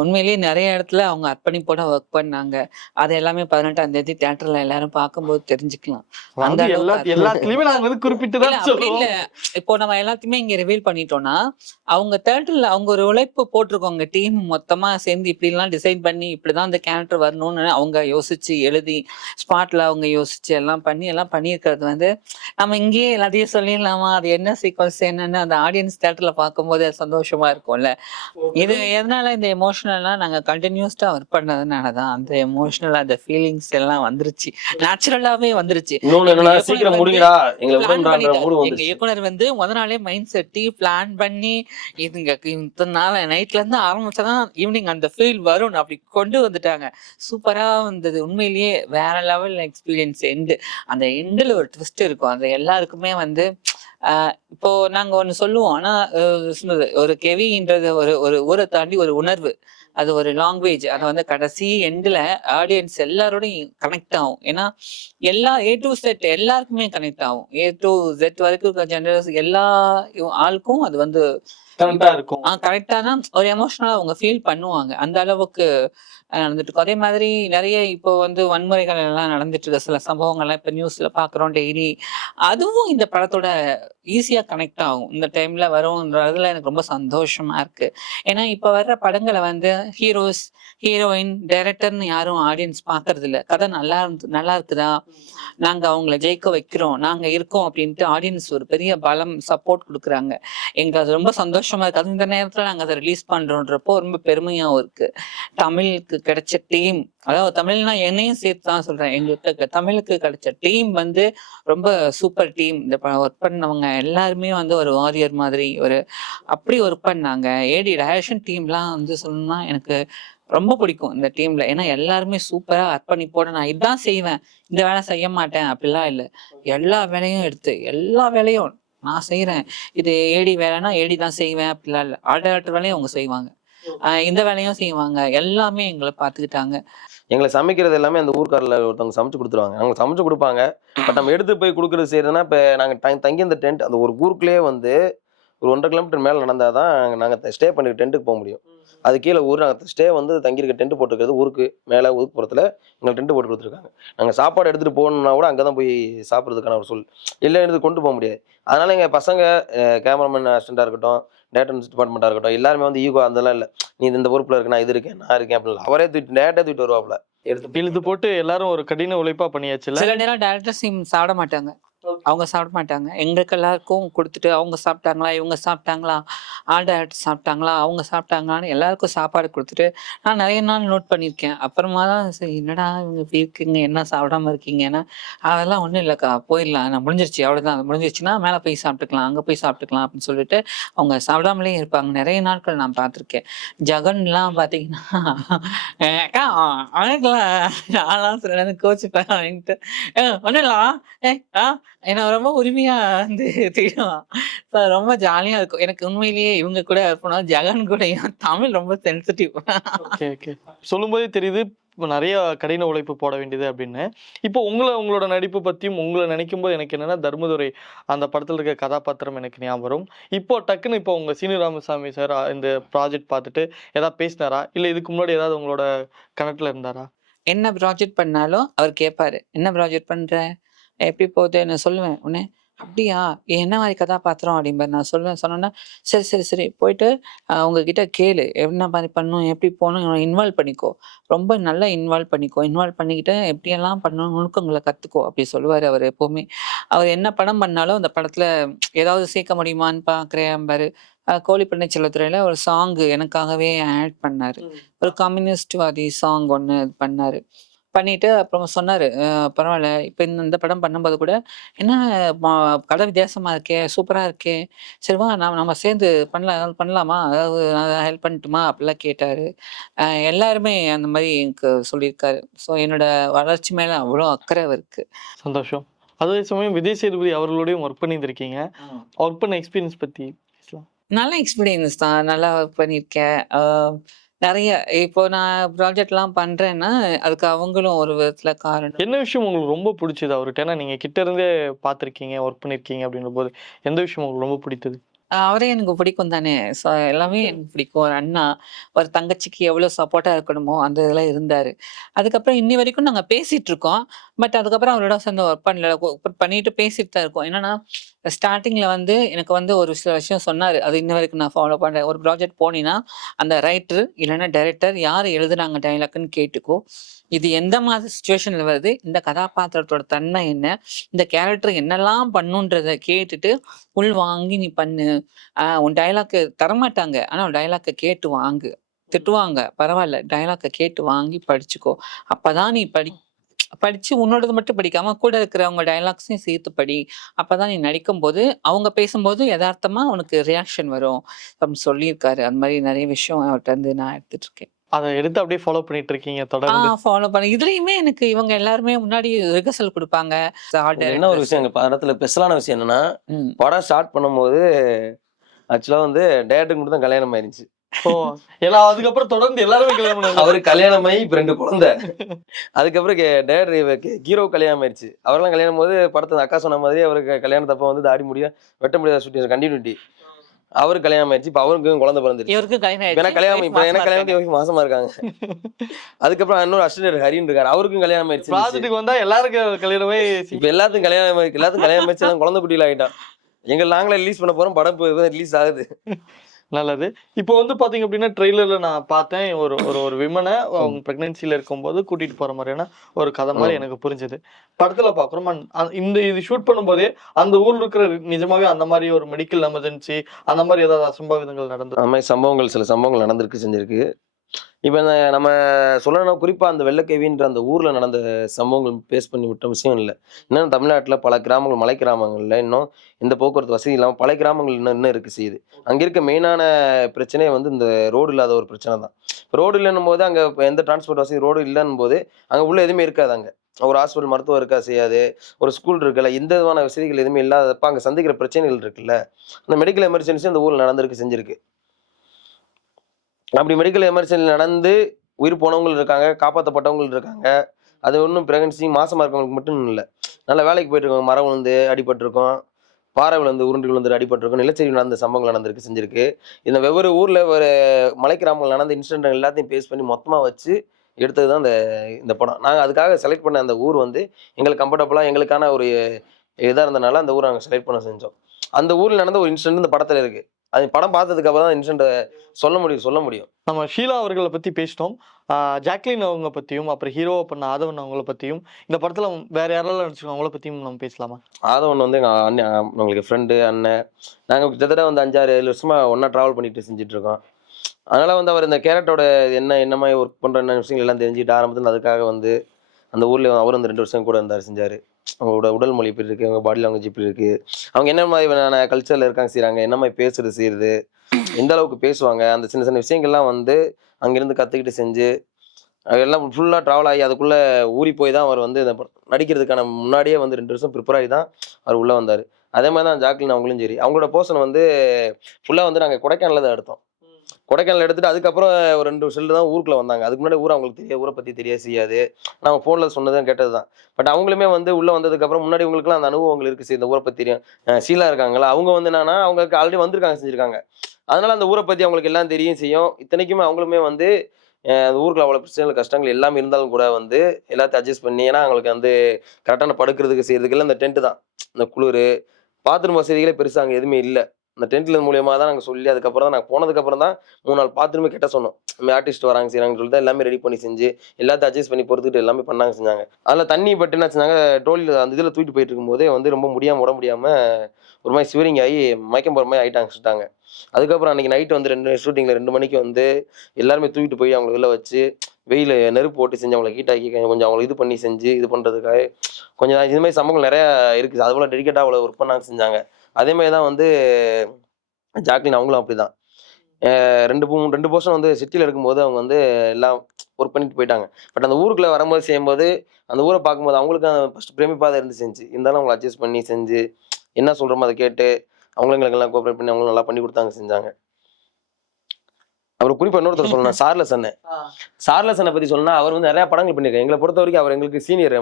B: உண்மையிலேயே நிறைய இடத்துல அவங்க அர்ப்பணிப்போட ஒர்க் பண்ணாங்க. அது எல்லாமே பதினெட்டாம் தேதி தேட்டரில் எல்லாரும் பார்க்கும்போது தெரிஞ்சுக்கலாம். அந்த
C: எல்லா எல்லாத்துலயுமே நாங்க வந்து குறிப்பிட்டு
B: இல்ல,
C: தான்
B: இப்போ நம்ம எல்லாத்தையுமே இங்க ரிவீல் பண்ணிட்டோம்னா அவங்க தேட்டர்ல அவங்க ஒரு உழைப்பு போட்டிருக்கோங்க டீம் மொத்தமா சேர்ந்து இப்படிலாம் டிசைட் பண்ணி இப்படிதான் அந்த கேரக்டர் வரணும்னு அவங்க யோசிச்சு எழுதி ஸ்பாட்ல அவங்க யோசிச்சு எல்லாம் பண்ணி எல்லாம் பண்ணியிருக்கிறது வந்து நம்ம இங்கேயே எல்லாத்தையும் சொல்லிடலாமா? அது என்ன சீக்வன்ஸ் என்னன்னு அந்த ஆடியன்ஸ் தேட்டர்ல பார்க்கும்போது சந்தோஷமா இருக்கும்ல. இது எதனால இந்த எமோஷனல்லாம் நாங்க கண்டினியூஸ்டா ஒர்க் பண்ணதுனால தான் அந்த எமோஷனல் அந்த ஃபீலிங்ஸ் எல்லாம் வந்துருச்சு. நேச்சுரலாவே
A: சீக்கிரம் முடிங்கடா. மூடு
B: எங்க
A: வந்துருச்சு.
B: இயக்குனர் வந்து முத நாளே மைண்ட் செட்டி பிளான் பண்ணி இதுங்க இத்தனை நாள் நைட்ல இருந்து ஆரம்பிச்சாதான் ஈவினிங் அந்த ஃபீல் வரும் அப்படி கொண்டு வந்துட்டாங்க. சூப்பரா வந்தது. உண்மையிலேயே வேற லெவல் எக்ஸ்பீரியன்ஸ் எண்டு அந்த எண்டில் ஒரு ட்விஸ்ட் இருக்கும். அது எல்லாருக்குமே வந்து இப்போ நாங்க ஒண்ணு சொல்லுவோம். ஆனா ஒரு கெவின்றது ஒரு ஒரு ஊரை தாண்டி ஒரு உணர்வு. அது ஒரு லாங்குவேஜ் அதை வந்து கடைசி எண்டில் ஆடியன்ஸ் எல்லாரோடையும் கனெக்ட் ஆகும். ஏன்னா எல்லா ஏ டு செட் எல்லாருக்குமே கனெக்ட் ஆகும். ஏ டு ஜெட் வரைக்கும் ஜென்டர்ஸ் எல்லா ஆளுக்கும் அது வந்து
C: கரெக்டா இருக்கும்.
B: கரெக்டாக தான் ஒரு எமோஷனலாக அவங்க ஃபீல் பண்ணுவாங்க. அந்த அளவுக்கு நடந்துட்டு இருக்கும் அதே மாதிரி நிறைய இப்போ வந்து வன்முறைகள் எல்லாம் நடந்துட்டு இருக்க சில சம்பவங்கள்லாம் இப்போ நியூஸ்ல பாக்குறோம் டெய்லி அதுவும் இந்த படத்தோட ஈஸியாக கனெக்ட் ஆகும். இந்த டைம்ல வரும்ன்றதுல எனக்கு ரொம்ப சந்தோஷமா இருக்கு. ஏன்னா இப்போ வர்ற படங்களை வந்து ஹீரோஸ் ஹீரோயின் டைரக்டர்னு யாரும் ஆடியன்ஸ் பாக்குறது இல்ல கதை நல்லா இருந்து நல்லா இருக்குதா? நாங்க அவங்கள ஜெயிக்க வைக்கிறோம். நாங்க இருக்கோம் அப்படின்ட்டு ஆடியன்ஸ் ஒரு பெரிய பலம் சப்போர்ட் கொடுக்குறாங்க. எங்களுக்கு அது ரொம்ப சந்தோஷமா இருக்கு. அது இந்த நேரத்துல நாங்க அதை ரிலீஸ் பண்றோன்றப்போ ரொம்ப பெருமையாவும் இருக்கு. தமிழுக்கு கிடைச்ச டீம் அதாவது தமிழ்னா என்னையும் சேர்த்து தான் சொல்றேன். எங்களுக்கு தமிழுக்கு கிடைச்ச டீம் வந்து ரொம்ப சூப்பர் டீம் இந்த ஒர்க் பண்ணவங்க எல்லாருமே வந்து ஒரு வாரியர் மாதிரி ஒரு அப்படி ஒர்க் பண்ணாங்க. ஏடி டைரக்ஷன் டீம்லாம் வந்து சொல்லணும்னா எனக்கு ரொம்ப பிடிக்கும் இந்த டீம்ல ஏன்னா எல்லாருமே சூப்பரா அர்ப்பணிப்போட நான் இதான் செய்வேன். இந்த வேலை செய்ய மாட்டேன். அப்படிலாம் இல்லை. எல்லா வேலையும் எடுத்து எல்லா வேலையும் நான் செய்யறேன் இது ஏடி வேலைன்னா ஏடி தான் செய்வேன். அப்படிலாம் இல்லை. ஆர்டர் வேலையும் அவங்க செய்வாங்க. இந்த வேலையும் செய்வாங்க. எல்லாமே எங்களை பார்த்துக்கிட்டாங்க
A: எங்களை சமைக்கிறது எல்லாமே அந்த ஊர்க்காரில் ஒருத்தவங்க சமைச்சு கொடுத்துருவாங்க. அவங்க சமைச்சு கொடுப்பாங்க. பட் நம்ம எடுத்து போய் கொடுக்குறது செய்யறதுன்னா இப்போ நாங்கள் தங்கி அந்த டென்ட் அந்த ஒரு ஊருக்குள்ளேயே வந்து ஒரு ஒன்றரை கிலோமீட்டர் மேலே நடந்தால் தான் நாங்கள் ஸ்டே பண்ணி டென்ட்டுக்கு போக முடியும். அது கீழே ஊர் நாங்கள் ஸ்டே வந்து தங்கியிருக்க டென்ட் போட்டுருக்கிறது ஊருக்கு மேலே ஒதுக்குப்புறத்தில் எங்களுக்கு டென்ட் போட்டு கொடுத்துருக்காங்க. நாங்கள் சாப்பாடு எடுத்துகிட்டு போகணுன்னா கூட அங்கே தான் போய் சாப்பிட்றதுக்கான ஒரு சொல் இல்லை எடுத்து கொண்டு போக முடியாது. அதனால எங்கள் பசங்க கேமராமேன் அசிஸ்டண்ட்டாக இருக்கட்டும் டேட்டா டிபார்ட்மெண்ட்டாக இருக்கட்டும் எல்லாருமே வந்து ஈகோ அதெல்லாம் இல்லை. நீ இந்த பொறுப்பில் இருக்கு நான் இது இருக்கேன் நான் இருக்கேன் அப்படின்னு அவரே தூக்கிட்டு டேட்டா தூக்கிட்டு வருவாப்புல. எடுத்து
C: இழுத்து போட்டு எல்லாரும் ஒரு கடின உழைப்பா பண்ணியாச்சுல
B: சில நேரம் டேரக்டர் சீம் சாப்பிட மாட்டாங்க. அவங்க சாப்பிட மாட்டாங்க. எங்களுக்கு எல்லாருக்கும் கொடுத்துட்டு அவங்க சாப்பிட்டாங்களா இவங்க சாப்பிட்டாங்களா ஆல் சாப்பிட்டாங்களா அவங்க சாப்பிட்டாங்களான்னு எல்லாருக்கும் சாப்பாடு கொடுத்துட்டு நான் நிறைய நாள் நோட் பண்ணியிருக்கேன். அப்புறமா தான் சரி என்னடா இவங்க இப்படி இருக்கீங்க என்ன சாப்பிடாம இருக்கீங்கன்னா அதெல்லாம் ஒன்றும் இல்லைக்கா போயிடலாம் நான் முடிஞ்சிருச்சு அவ்வளோதான் முடிஞ்சிருச்சுன்னா மேலே போய் சாப்பிட்டுக்கலாம் அங்கே போய் சாப்பிட்டுக்கலாம் அப்படின்னு சொல்லிட்டு அவங்க சாப்பிடாமலே இருப்பாங்க. நிறைய நாட்கள் நான் பார்த்துருக்கேன். ஜெகன்லாம் பார்த்தீங்கன்னா அக்கா அவனுக்குலாம் நான்லாம் சில நேரம் கோச்சுப்பேன் அவன்கிட்ட ஒன்றும் இல்லை ஏ ஆ என்ன ரொம்ப உரிமையா வந்து (laughs) தெரியும் So, ரொம்ப ஜாலியா இருக்கும். எனக்கு உண்மையிலேயே இவங்க கூட இருக்கணும் ஜெகன் கூட தமிழ் ரொம்ப சென்சிட்டிவ்
C: ஓகே ஓகே சொல்லும்போதே தெரியுது இப்போ நிறைய கடின உழைப்பு போட வேண்டியது அப்படின்னு. இப்போ உங்களை உங்களோட நடிப்பு பற்றியும் உங்களை நினைக்கும் போது எனக்கு என்னன்னா தர்மதுரை அந்த படத்தில் இருக்க கதாபாத்திரம் எனக்கு ஞாபகம் வரும். இப்போ டக்குன்னு இப்போ உங்க சீனு ராமசாமி சார் இந்த ப்ராஜெக்ட் பார்த்துட்டு ஏதாவது பேசினாரா? இல்லை இதுக்கு முன்னாடி ஏதாவது உங்களோட கணக்கில் இருந்தாரா?
B: என்ன ப்ராஜெக்ட் பண்ணாலும் அவர் கேட்பாரு என்ன ப்ராஜெக்ட் பண்ற? எப்படி போகுது? நான் சொல்லுவேன். உடனே அப்படியா? என்ன மாதிரி கதாபாத்திரம்? அப்படிம்பாரு நான் சொல்லுவேன். சொன்னோன்னா சரி சரி சரி. போயிட்டு உங்ககிட்ட கேளு. என்ன மாதிரி பண்ணணும் எப்படி போகணும்? இன்வால்வ் பண்ணிக்கோ. ரொம்ப நல்லா இன்வால்வ் பண்ணிக்கோ. இன்வால்வ் பண்ணிக்கிட்டு எப்படியெல்லாம் பண்ணணும் நுணுக்கங்களை கற்றுக்கோ அப்படி சொல்லுவார் அவர் எப்போவுமே. அவர் என்ன படம் பண்ணாலும் அந்த படத்தில் ஏதாவது சேர்க்க முடியுமான்னு பார்க்குறேன் பாரு. கோழி பண்ணை செல்லத்துறையில் ஒரு சாங்கு எனக்காகவே ஆட் பண்ணார். ஒரு கம்யூனிஸ்ட்வாதி சாங் ஒன்று பண்ணார். பண்ணிட்டு அப்புறம் சொன்னார் பரவாயில்ல இப்போ இந்த படம் பண்ணும்போது கூட என்ன மா- கதை வித்தியாசமா இருக்கே சூப்பராக இருக்கே. சரி வா நம்ம சேர்ந்து பண்ணலாம் பண்ணலாமா? அதாவது ஹெல்ப் பண்ணட்டுமா? அப்படிலாம் கேட்டார். எல்லாருமே அந்த மாதிரி எனக்கு சொல்லியிருக்காரு. ஸோ என்னோட வளர்ச்சி மேலே அவ்வளோ அக்கறை இருக்கு
C: சந்தோஷம். அதே சமயம் விஜய் சேதுபதி அவர்களோடையும் ஒர்க் பண்ணியிருந்திருக்கீங்க. ஒர்க் பண்ண எக்ஸ்பீரியன்ஸ் பற்றி பேசலாம்.
B: நல்ல எக்ஸ்பீரியன்ஸ் தான். நல்லா ஒர்க் பண்ணியிருக்கேன். நிறைய இப்போ நான் ப்ராஜெக்ட்லாம் பண்ணுறேன்னா அதுக்கு அவங்களும் ஒரு விதத்தில் காரணம்.
C: என்ன விஷயம் உங்களுக்கு ரொம்ப பிடிச்சது? அவர்கிட்ட ஏன்னா நீங்கள் கிட்ட இருந்தே பார்த்துருக்கீங்க ஒர்க் பண்ணியிருக்கீங்க அப்படின்ற போது எந்த விஷயம் உங்களுக்கு ரொம்ப பிடித்தது?
B: அவரே எனக்கு பிடிக்கும் தானே. ஸோ எல்லாமே எனக்கு பிடிக்கும். ஒரு அண்ணா ஒரு தங்கச்சிக்கு எவ்வளோ சப்போர்ட்டாக இருக்கணுமோ அந்த இதில் இருந்தார். அதுக்கப்புறம் இன்னி வரைக்கும் நாங்கள் பேசிகிட்டு இருக்கோம். பட் அதுக்கப்புறம் அவரோட சேர்ந்து ஒர்க் பண்ணல. ஒர்க் பண்ணிட்டு பேசிட்டு தான் இருக்கோம். என்னன்னா ஸ்டார்டிங்கில் வந்து எனக்கு வந்து ஒரு சில விஷயம் சொன்னார். அது இன்ன வரைக்கும் நான் ஃபாலோ பண்ணுறேன் ஒரு ப்ராஜெக்ட் போனீங்கன்னா அந்த ரைட்டர் இல்லைன்னா டைரக்டர் யார் எழுதுனாங்க டைலாக்னு கேட்டுக்கோ. இது எந்த மாதிரி சுச்சுவேஷனில் வருது? இந்த கதாபாத்திரத்தோட தன்மை என்ன? இந்த கேரக்டர் என்னெல்லாம் பண்ணுன்றதை கேட்டுட்டு உள் வாங்கி நீ பண்ணு. உன் டைலாக்கு தரமாட்டாங்க. ஆனால் உன் டைலாக்கை கேட்டு வாங்கு. திட்டுவாங்க. பரவாயில்ல. டைலாக்கை கேட்டு வாங்கி படிச்சுக்கோ. அப்போதான் நீ படி படிச்சு உன்னோடது மட்டும் படிக்காம கூட இருக்கிறவங்க டைலாக்ஸையும் சேர்த்து படி. அப்பதான் நீ நடிக்கும் போது அவங்க பேசும்போது யதார்த்தமா உனக்கு ரியாக்ஷன் வரும். அப்படின்னு சொல்லியிருக்காரு. அந்த மாதிரி நிறைய விஷயம் அவர்கிட்ட இருந்து நான் எடுத்துட்டு இருக்கேன்.
C: அதை எடுத்து அப்படியே ஃபாலோ பண்ணிட்டு இருக்கீங்க தொடர்ந்து?
B: ஃபாலோ பண்ண. இதுலயுமே எனக்கு இவங்க எல்லாருமே முன்னாடி ரிகர்சல் கொடுப்பாங்க.
A: என்ன ஒரு. விஷயம் படத்துல ஸ்பெஷலான விஷயம் என்னன்னா. படம் ஸ்டார்ட் பண்ணும்போது ஆக்சுவலா வந்து டேரக்டருக்கு மட்டும் தான் கல்யாணம் ஆயிருச்சு
C: ஓ ஏன்னா அதுக்கப்புறம் தொடர்ந்து எல்லாருமே கல்யாணம்
A: அவருக்கு கல்யாணம் ஆகி இப்ப ரெண்டு குழந்தை. அதுக்கப்புறம் டேரக்டர் ஹீரோ கல்யாணம் ஆயிருச்சு அவரெல்லாம் கல்யாணம் போது படத்தை அக்கா சொன்ன மாதிரி அவருக்கு கல்யாணத்தப்ப வந்து தாடி முடிய வெட்ட முடியாத ஷூட்டிங் கண்டினியூட்டி அவருக்கு கல்யாணம் ஆயிடுச்சு இப்ப அவருக்கு குழந்தை பிறந்துருச்சு.
B: இவருக்கு கல்யாணம்
A: எனக்கு கல்யாணம் இப்ப எனக்கு கல்யாணம்
B: ஆயிடுச்சு.
A: மாசமா இருக்காங்க. அதுக்கப்புறம் இன்னொரு அசிஸ்டன்ட் ஹரின்னு இருக்காரு அவருக்கும் கல்யாணம் ஆயிடுச்சு.
C: ப்ராஜெக்ட்டுக்கு வந்தா எல்லாருக்கும் கல்யாணமே
A: இப்ப எல்லாத்துக்கும் கல்யாணம் எல்லாத்துக்கும் கல்யாணம் ஆயிடுச்சு குழந்தை குட்டியில ஆயிட்டான் எங்க நாங்களே ரிலீஸ் பண்ண போறோம் படம் ரிலீஸ் ஆகுது.
C: நல்லது. இப்போ வந்து பாத்தீங்க அப்படின்னா ட்ரெய்லர்ல நான் பார்த்தேன். ஒரு ஒரு ஒரு விமனை அவங்க பிரெக்னன்சில இருக்கும்போது கூட்டிட்டு போற மாதிரியான ஒரு கதை மாதிரி. எனக்கு புரிஞ்சது. படத்துல அ- இந்த இது ஷூட் பண்ணும்போதே அந்த ஊர்ல இருக்கிற நிஜமாவே அந்த மாதிரி ஒரு மெடிக்கல் எமர்ஜென்சி அந்த மாதிரி ஏதாவது அசம்பாவிதங்கள் நடந்தது
A: அந்த மாதிரி சம்பவங்கள் சில சம்பவங்கள் நடந்திருக்கு செஞ்சிருக்கு. இப்போ இந்த நம்ம சொல்லணும் குறிப்பாக அந்த வெள்ளக்கேவின்ற அந்த ஊரில் நடந்த சம்பவங்கள் பேஸ் பண்ணி விட்ட விஷயம் இல்லை. இன்னும் தமிழ்நாட்டில் பல கிராமங்கள் மலை கிராமங்களில் இன்னும் இந்த போக்குவரத்து வசதி இல்லாமல் பல கிராமங்கள் இன்னும் இன்னும் இருக்குது செய்யுது. அங்கே இருக்க மெயினான பிரச்சனையே வந்து இந்த ரோடு இல்லாத ஒரு பிரச்சனை தான். ரோடு இல்லைன்னும் போது அங்கே எந்த டிரான்ஸ்போர்ட் வசதி ரோடு இல்லைன்னும் போது அங்கே உள்ள எதுவுமே இருக்காது அங்கே. ஒரு ஹாஸ்பிட்டல் மருத்துவம் இருக்கா செய்யாது. ஒரு ஸ்கூல் இருக்குல்ல எந்த விதமான வசதிகள் எதுவுமே இல்லாதப்ப அங்கே சந்திக்கிற பிரச்சனைகள் இருக்குல்ல. அந்த மெடிக்கல் எமர்ஜென்சி அந்த ஊரில் நடந்திருக்கு செஞ்சிருக்கு. அப்படி மெடிக்கல் எமர்ஜென்சி நடந்து உயிர் போனவங்க இருக்காங்க காப்பாற்றப்பட்டவங்க இருக்காங்க. அது ஒன்றும் ப்ரெக்னன்சி மாசமாக இருக்கவங்களுக்கு மட்டும் இல்லை. நல்ல வேலைக்கு போயிட்டு மரம் விழுந்து அடிபட்டிருக்கோம். பாறை விழுந்து உருண்டு விழுந்து அடிபட்டிருக்கும். நிலச்சரி நடந்த சம்பவங்கள் நடந்திருக்கு செஞ்சிருக்கு. இந்த வெவ்வேறு ஊரில் ஒரு மலை கிராமங்கள் நடந்த இன்சிடென்ட் எல்லாத்தையும் பேஸ் பண்ணி மொத்தமாக வச்சு எடுத்தது தான் இந்த இந்த படம். நாங்கள் அதுக்காக செலக்ட் பண்ண அந்த ஊர் வந்து எங்களுக்கு கம்ஃபர்டபுளாக எங்களுக்கான ஒரு இதாக இருந்தனால அந்த ஊரை நாங்கள் செலக்ட் பண்ண செஞ்சோம். அந்த ஊரில் நடந்த ஒரு இன்சிடென்ட் இந்த படத்தில் இருக்குது அது படம் பார்த்ததுக்கு அப்புறம் தான் சொல்ல முடியும் சொல்ல முடியும்.
C: நம்ம ஷீலா அவர்களை பத்தி பேசிட்டோம். ஜாக்லின் அவங்க பத்தியும் அப்புறம் ஹீரோவை பண்ண ஆதவன் அவங்கள பத்தியும் இந்த படத்துல வேற யாரெல்லாம் நடிச்சிருக்கோம் அவங்கள பத்தியும் நம்ம பேசலாமா?
A: ஆதவன் வந்து எங்கள் அண்ணன் உங்களுக்கு ஃப்ரெண்டு அண்ணன். நாங்கள் கிட்டத்தட்ட வந்து அஞ்சாறு ஏழு வருஷமா ஒன்றா ட்ராவல் பண்ணிட்டு செஞ்சுட்டு இருக்கோம் அதனால வந்து அவர் இந்த கேரக்டரோட என்ன என்ன மாதிரி ஒர்க் பண்ணுற என்ன விஷயங்கள் எல்லாம் தெரிஞ்சுட்டு ஆரம்பத்தில் அதுக்காக வந்து அந்த ஊரில் அவர் வந்து ரெண்டு வருஷம் கூட இருந்தார் செஞ்சார். அவங்களோட உடல் மொழி எப்படி இருக்குது அவங்க பாடி லாங்குவேஜ் எப்படி இருக்குது அவங்க என்ன மாதிரியான கல்ச்சரில் இருக்காங்க செய்கிறாங்க என்ன மாதிரி பேசுறது செய்கிறது எந்த அளவுக்கு பேசுவாங்க அந்த சின்ன சின்ன விஷயங்கள்லாம் வந்து அங்கேருந்து கற்றுக்கிட்டு செஞ்சு எல்லாம் ஃபுல்லாக ட்ராவல் ஆகி அதுக்குள்ளே ஊறி போய் தான் அவர் வந்து நடிக்கிறதுக்கான முன்னாடியே வந்து ரெண்டு வருஷம் ப்ரிப்பேர் ஆகி தான் அவர் உள்ளே வந்தார். அதே மாதிரி தான் ஜாக்லின் அவங்களும் சரி. அவங்களோட போர்ஷன் வந்து ஃபுல்லாக வந்து நாங்கள் கொடைக்கானலில் தான் எடுத்தோம். கொடைக்கானல் எடுத்துட்டு அதுக்கப்புறம் ஒரு ரெண்டு வருஷத்துல தான் ஊருக்குள்ள வந்தாங்க. அதுக்கு முன்னாடி ஊர் அவங்களுக்கு தெரியாது. ஊரை பற்றி தெரியாது செய்யாது. நாங்கள் ஃபோனில் சொன்னதும் கேட்டது தான் பட் அவங்களுமே வந்து உள்ளே வந்ததுக்கப்புறம் முன்னாடி உங்களுக்குலாம் அந்த அனுபவங்கள் இருக்குது இந்த ஊரை பற்றி தெரியும். சீலாக இருக்காங்களா அவங்க வந்து என்னன்னா அவங்களுக்கு ஆல்ரெடி வந்திருக்காங்க செஞ்சுருக்காங்க. அதனால அந்த ஊரை பற்றி அவங்களுக்கு எல்லாம் தெரியும் செய்யும். இத்தனைக்குமே அவங்களுமே வந்து அந்த ஊருக்குள்ள அவ்வளோ பிரச்சனைகள் கஷ்டங்கள் எல்லாமே இருந்தாலும் கூட வந்து எல்லாத்தையும் அட்ஜஸ்ட் பண்ணி ஏன்னா அவங்களுக்கு வந்து கரெக்டான படுக்கிறதுக்கு செய்யறதுக்கு இந்த டென்ட் தான். இந்த குளிர் பாத்ரூம் வசதிகளே பெருசாக அங்கே எதுவுமே இல்லை. அந்த டென்ட்ல மூலியமாக தான் நாங்கள் சொல்லி அதுக்கப்புறம் தான் நாங்கள் போனதுக்கப்புறம் தான் மூணு நாள் பாத்ரூமே கெட்ட சொன்னோம். இந்த ஆர்டிஸ்ட் வராங்க செய்கிறாங்கன்னு சொல்லிட்டு எல்லாமே ரெடி பண்ணி செஞ்சு எல்லாத்தையும் அட்ஜஸ்ட் பண்ணி பொறுத்துக்கிட்டு எல்லாமே பண்ணாங்க செஞ்சாங்க. அதில் தண்ணி பட்டு என்ன செஞ்சாங்க டோலியில் அந்த இதில் தூக்கிட்டு போயிட்டு இருக்கும்போதே வந்து ரொம்ப முடியாமல் உட முடியாமல் ஒரு மாதிரி சிவரிங் ஆகி மயக்கம் போகிற மாதிரி ஆகிட்டாங்க சொல்லிட்டாங்க அதுக்கப்புறம் அன்றைக்கி நைட் வந்து ரெண்டு ஷூட்டிங்கில் ரெண்டு மணிக்கு வந்து எல்லாருமே தூக்கிட்டு போய் அவங்களை உள்ள வச்சு வெயில் நெருப்பு ஓட்டி செஞ்சு அவங்களை ஹீட்டாக்கி கொஞ்சம் அவங்களை இது பண்ணி செஞ்சு இது பண்ணுறதுக்காக கொஞ்சம் இது மாதிரி சம்பவங்கள் நிறையா இருக்குது. அதுபோல் டெடிக்கேட்டாக அவ்வளோ ஒர்க் பண்ணாங்க செஞ்சாங்க. அதே மாதிரி தான் வந்து ஜாக்லின் அவங்களும் அப்படிதான். ரெண்டு மூணு ரெண்டு போர்ஷன் வந்து சிட்டியில் இருக்கும்போது அவங்க வந்து எல்லாம் ஒர்க் பண்ணிட்டு போயிட்டாங்க. பட் அந்த ஊருக்குள்ள வரும்போது செய்யும்போது அந்த ஊரை பார்க்கும்போது அவங்களுக்கு ஃபர்ஸ்ட் பிரமிப்பாக இருந்து செஞ்சு இருந்தாலும் அவங்களை அட்ஜஸ்ட் பண்ணி செஞ்சு என்ன சொல்கிறோமோ அதை கேட்டு அவங்களும் எங்களுக்கு எல்லாம் கோஆப்ரேட் பண்ணி அவங்களும் நல்லா பண்ணி கொடுத்தாங்க செஞ்சாங்க. அப்புறம் குறிப்பாக இன்னொருத்தர் சொல்லணும் (laughs) சார்லஸ் அண்ணனை. பற்றி சொல்லணும்னா அவர் வந்து நிறைய படங்கள் பண்ணியிருக்காரு. எங்களை பொறுத்த வரைக்கும் அவர் எங்களுக்கு சீனியர்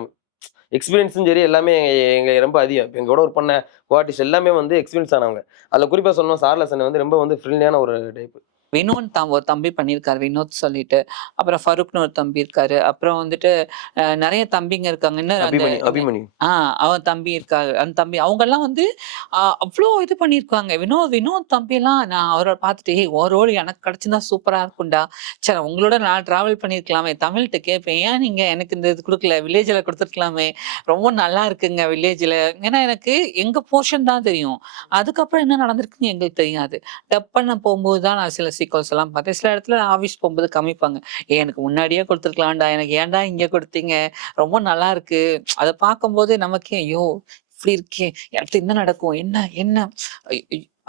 A: எக்ஸ்பீரியன்ஸும் சரி எல்லாமே எங்கள் ரொம்ப அதிகம். இப்போ எங்களோட ஒர்க் பண்ண குவாட்டிஸ் எல்லாமே வந்து எக்ஸ்பீரியன்ஸ் ஆனவங்க. அதில் குறிப்பாக சொல்லணும் சார்லசன் வந்து ரொம்ப வந்து ஃப்ரெண்ட்லியான ஒரு டைப்பு
B: வினோத் தான் ஒரு தம்பி பண்ணியிருக்காரு வினோத் சொல்லிட்டு. அப்புறம் ஃபருக்னு ஒரு தம்பி இருக்காரு. அப்புறம் வந்துட்டு நிறைய தம்பிங்க இருக்காங்க. இன்னும்
A: அபிமன்யு
B: அந்த
A: அபிமன்யு
B: ஆ அவன் தம்பி இருக்காரு. அந்த தம்பி அவங்கெல்லாம் வந்து அவ்வளோ இது பண்ணியிருக்காங்க. வினோத் வினோத் தம்பிலாம் நான் அவரை பார்த்துட்டு "ஏய், உன் ரோல் எனக்கு கிடச்சிருந்தா சூப்பராக இருக்கும்டா. சரி உங்களோட நான் ட்ராவல் பண்ணியிருக்கலாமே. தமிழ்கிட்ட கேட்பேன். ஏன் நீங்கள் எனக்கு இந்த இது கொடுக்கல? வில்லேஜில் கொடுத்துருக்கலாமே. ரொம்ப நல்லா இருக்குங்க வில்லேஜில் ஏன்னா எனக்கு எங்கள் போர்ஷன் தான் தெரியும். அதுக்கப்புறம் என்ன நடந்திருக்குன்னு எங்களுக்கு தெரியாது. டப் பண்ண போகும்போது தான் நான் சில சீக்வல்ஸ் எல்லாம் பார்த்தேன் சில இடத்துல ஆஃபீஸ் போகும்போது கமிப்பாங்க. ஏ எனக்கு முன்னாடியே கொடுத்துருக்கலாம்டா. எனக்கு ஏன்டா இங்கே கொடுத்தீங்க? ரொம்ப நல்லா இருக்கு. அதை பார்க்கும்போது நமக்கே ஐயோ இப்படி இருக்கே. அடுத்து என்ன நடக்கும்? என்ன என்ன?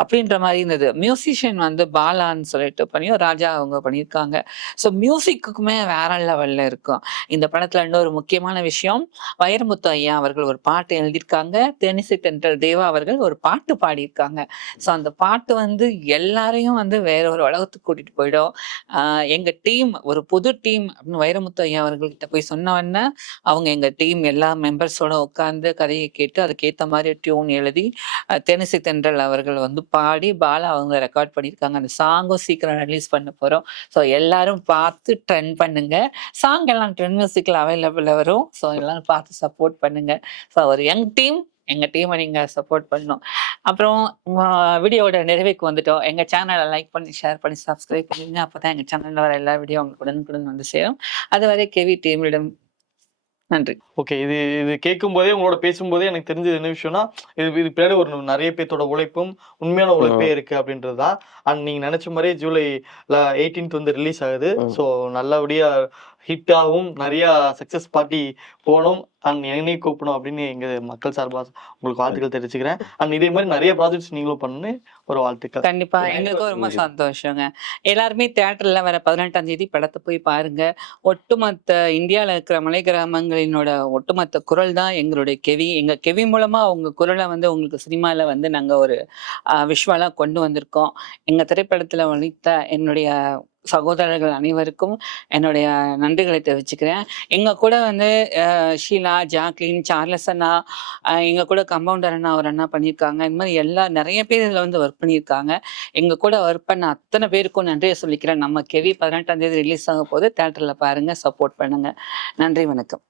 B: அப்படின்ற மாதிரி இருந்தது. மியூசிஷியன் வந்து பாலான்னு சொல்லிட்டு பண்ணியும் ராஜா அவங்க பண்ணியிருக்காங்க. ஸோ மியூசிக்குமே வேற லெவலில் இருக்கும். இந்த படத்தில் இன்னொரு முக்கியமான விஷயம் வைரமுத்து ஐயா அவர்கள் ஒரு பாட்டு எழுதியிருக்காங்க. தெனிசி தென்றல் தேவா அவர்கள் ஒரு பாட்டு பாடியிருக்காங்க. ஸோ அந்த பாட்டு வந்து எல்லாரையும் வந்து வேற ஒரு உலகத்துக்கு கூட்டிகிட்டு போயிடும். எங்கள் டீம் ஒரு புது டீம் அப்படின்னு வைரமுத்து ஐயா அவர்கள்கிட்ட போய் சொன்ன அவங்க எங்கள் டீம் எல்லா மெம்பர்ஸோட உட்காந்து கதையை கேட்டு அதுக்கேற்ற மாதிரி டியூன் எழுதி அஹ் தென்றல் அவர்கள் வந்து பாடி பாலா அவங்க ரெக்கார்ட் பண்ணியிருக்காங்க. அந்த சாங்கும் சீக்கிரம் ரிலீஸ் பண்ண போகிறோம் ஸோ எல்லாரும் பார்த்து ட்ரெண்ட் பண்ணுங்க. சாங் எல்லாம் ட்ரெண்ட் மியூசிக்கில் அவைலபிளாக வரும். ஸோ எல்லாரும் பார்த்து சப்போர்ட் பண்ணுங்க. ஸோ ஒரு யங் டீம் எங்கள் டீமை நீங்கள் சப்போர்ட் பண்ணணும். அப்புறம் வீடியோவோட நிறைவுக்கு வந்துட்டோம். எங்கள் சேனலை லைக் பண்ணி ஷேர் பண்ணி சப்ஸ்கிரைப் பண்ணுங்க. அப்போ தான் எங்கள் சேனலில் வர எல்லா வீடியோ உங்களுக்கு உடனுக்குடன் வந்து சேரும். அதுவரை கேவி டீமிடம் நன்றி.
C: ஓகே இது இது கேட்கும் போதே உங்களோட பேசும்போதே எனக்கு தெரிஞ்சது என்ன விஷயம்னா இது இது பின்னாடி ஒரு நிறைய பேர்த்தோட உழைப்பும் உண்மையான உழைப்பே இருக்கு அப்படின்றது தான். அண்ட் நீங்க நினைச்ச மாதிரியே ஜூலை எயிட்டீன்த் வந்து ரிலீஸ் ஆகுது. ஸோ நல்லபடியா ஹிட் ஆகும் நிறைய சக்சஸ் பார்ட்டி போகணும். அண்ட் என்னையும் கூப்பிடணும் அப்படின்னு எங்க மக்கள் சார்பா உங்களுக்கு வாழ்த்துக்கள் தெரிவிச்சுக்கிறேன். அண்ட் இதே மாதிரி நிறைய ப்ராஜெக்ட்ஸ் நீங்களும் பண்ணு ஒரு வாழ்த்துக்கள்.
B: கண்டிப்பா. எங்களுக்கும் ரொம்ப சந்தோஷங்க. எல்லாருமே தியேட்டர்ல வர பதினெட்டாம் தேதி படத்தை போய் பாருங்க. ஒட்டுமொத்த இந்தியால இருக்கிற மலை கிராமங்களினோட ஒட்டுமொத்த குரல் தான் எங்களுடைய கெவி. எங்க கெவி மூலமா உங்க குரலை வந்து உங்களுக்கு சினிமால வந்து நாங்க ஒரு விஷுவலா கொண்டு வந்திருக்கோம். எங்க திரைப்படத்துல ஒழித்த என்னுடைய சகோதரர்கள் அனைவருக்கும் என்னுடைய நன்றிகளை தெரிவிச்சுக்கிறேன். எங்கள் கூட வந்து ஷீலா ஜாக்லின் சார்லஸ் அண்ணா எங்கள் கூட கம்பவுண்டர் அண்ணா ஒரு அண்ணா பண்ணியிருக்காங்க. இந்த மாதிரி எல்லா நிறைய பேர் இதில் வந்து ஒர்க் பண்ணியிருக்காங்க. எங்கள் கூட ஒர்க் பண்ண அத்தனை பேருக்கும் நன்றியை சொல்லிக்கிறேன். நம்ம கெவி பதினெட்டாம் தேதி ரிலீஸ் ஆக போது தேட்டரில் பாருங்கள் சப்போர்ட் பண்ணுங்கள் நன்றி வணக்கம்.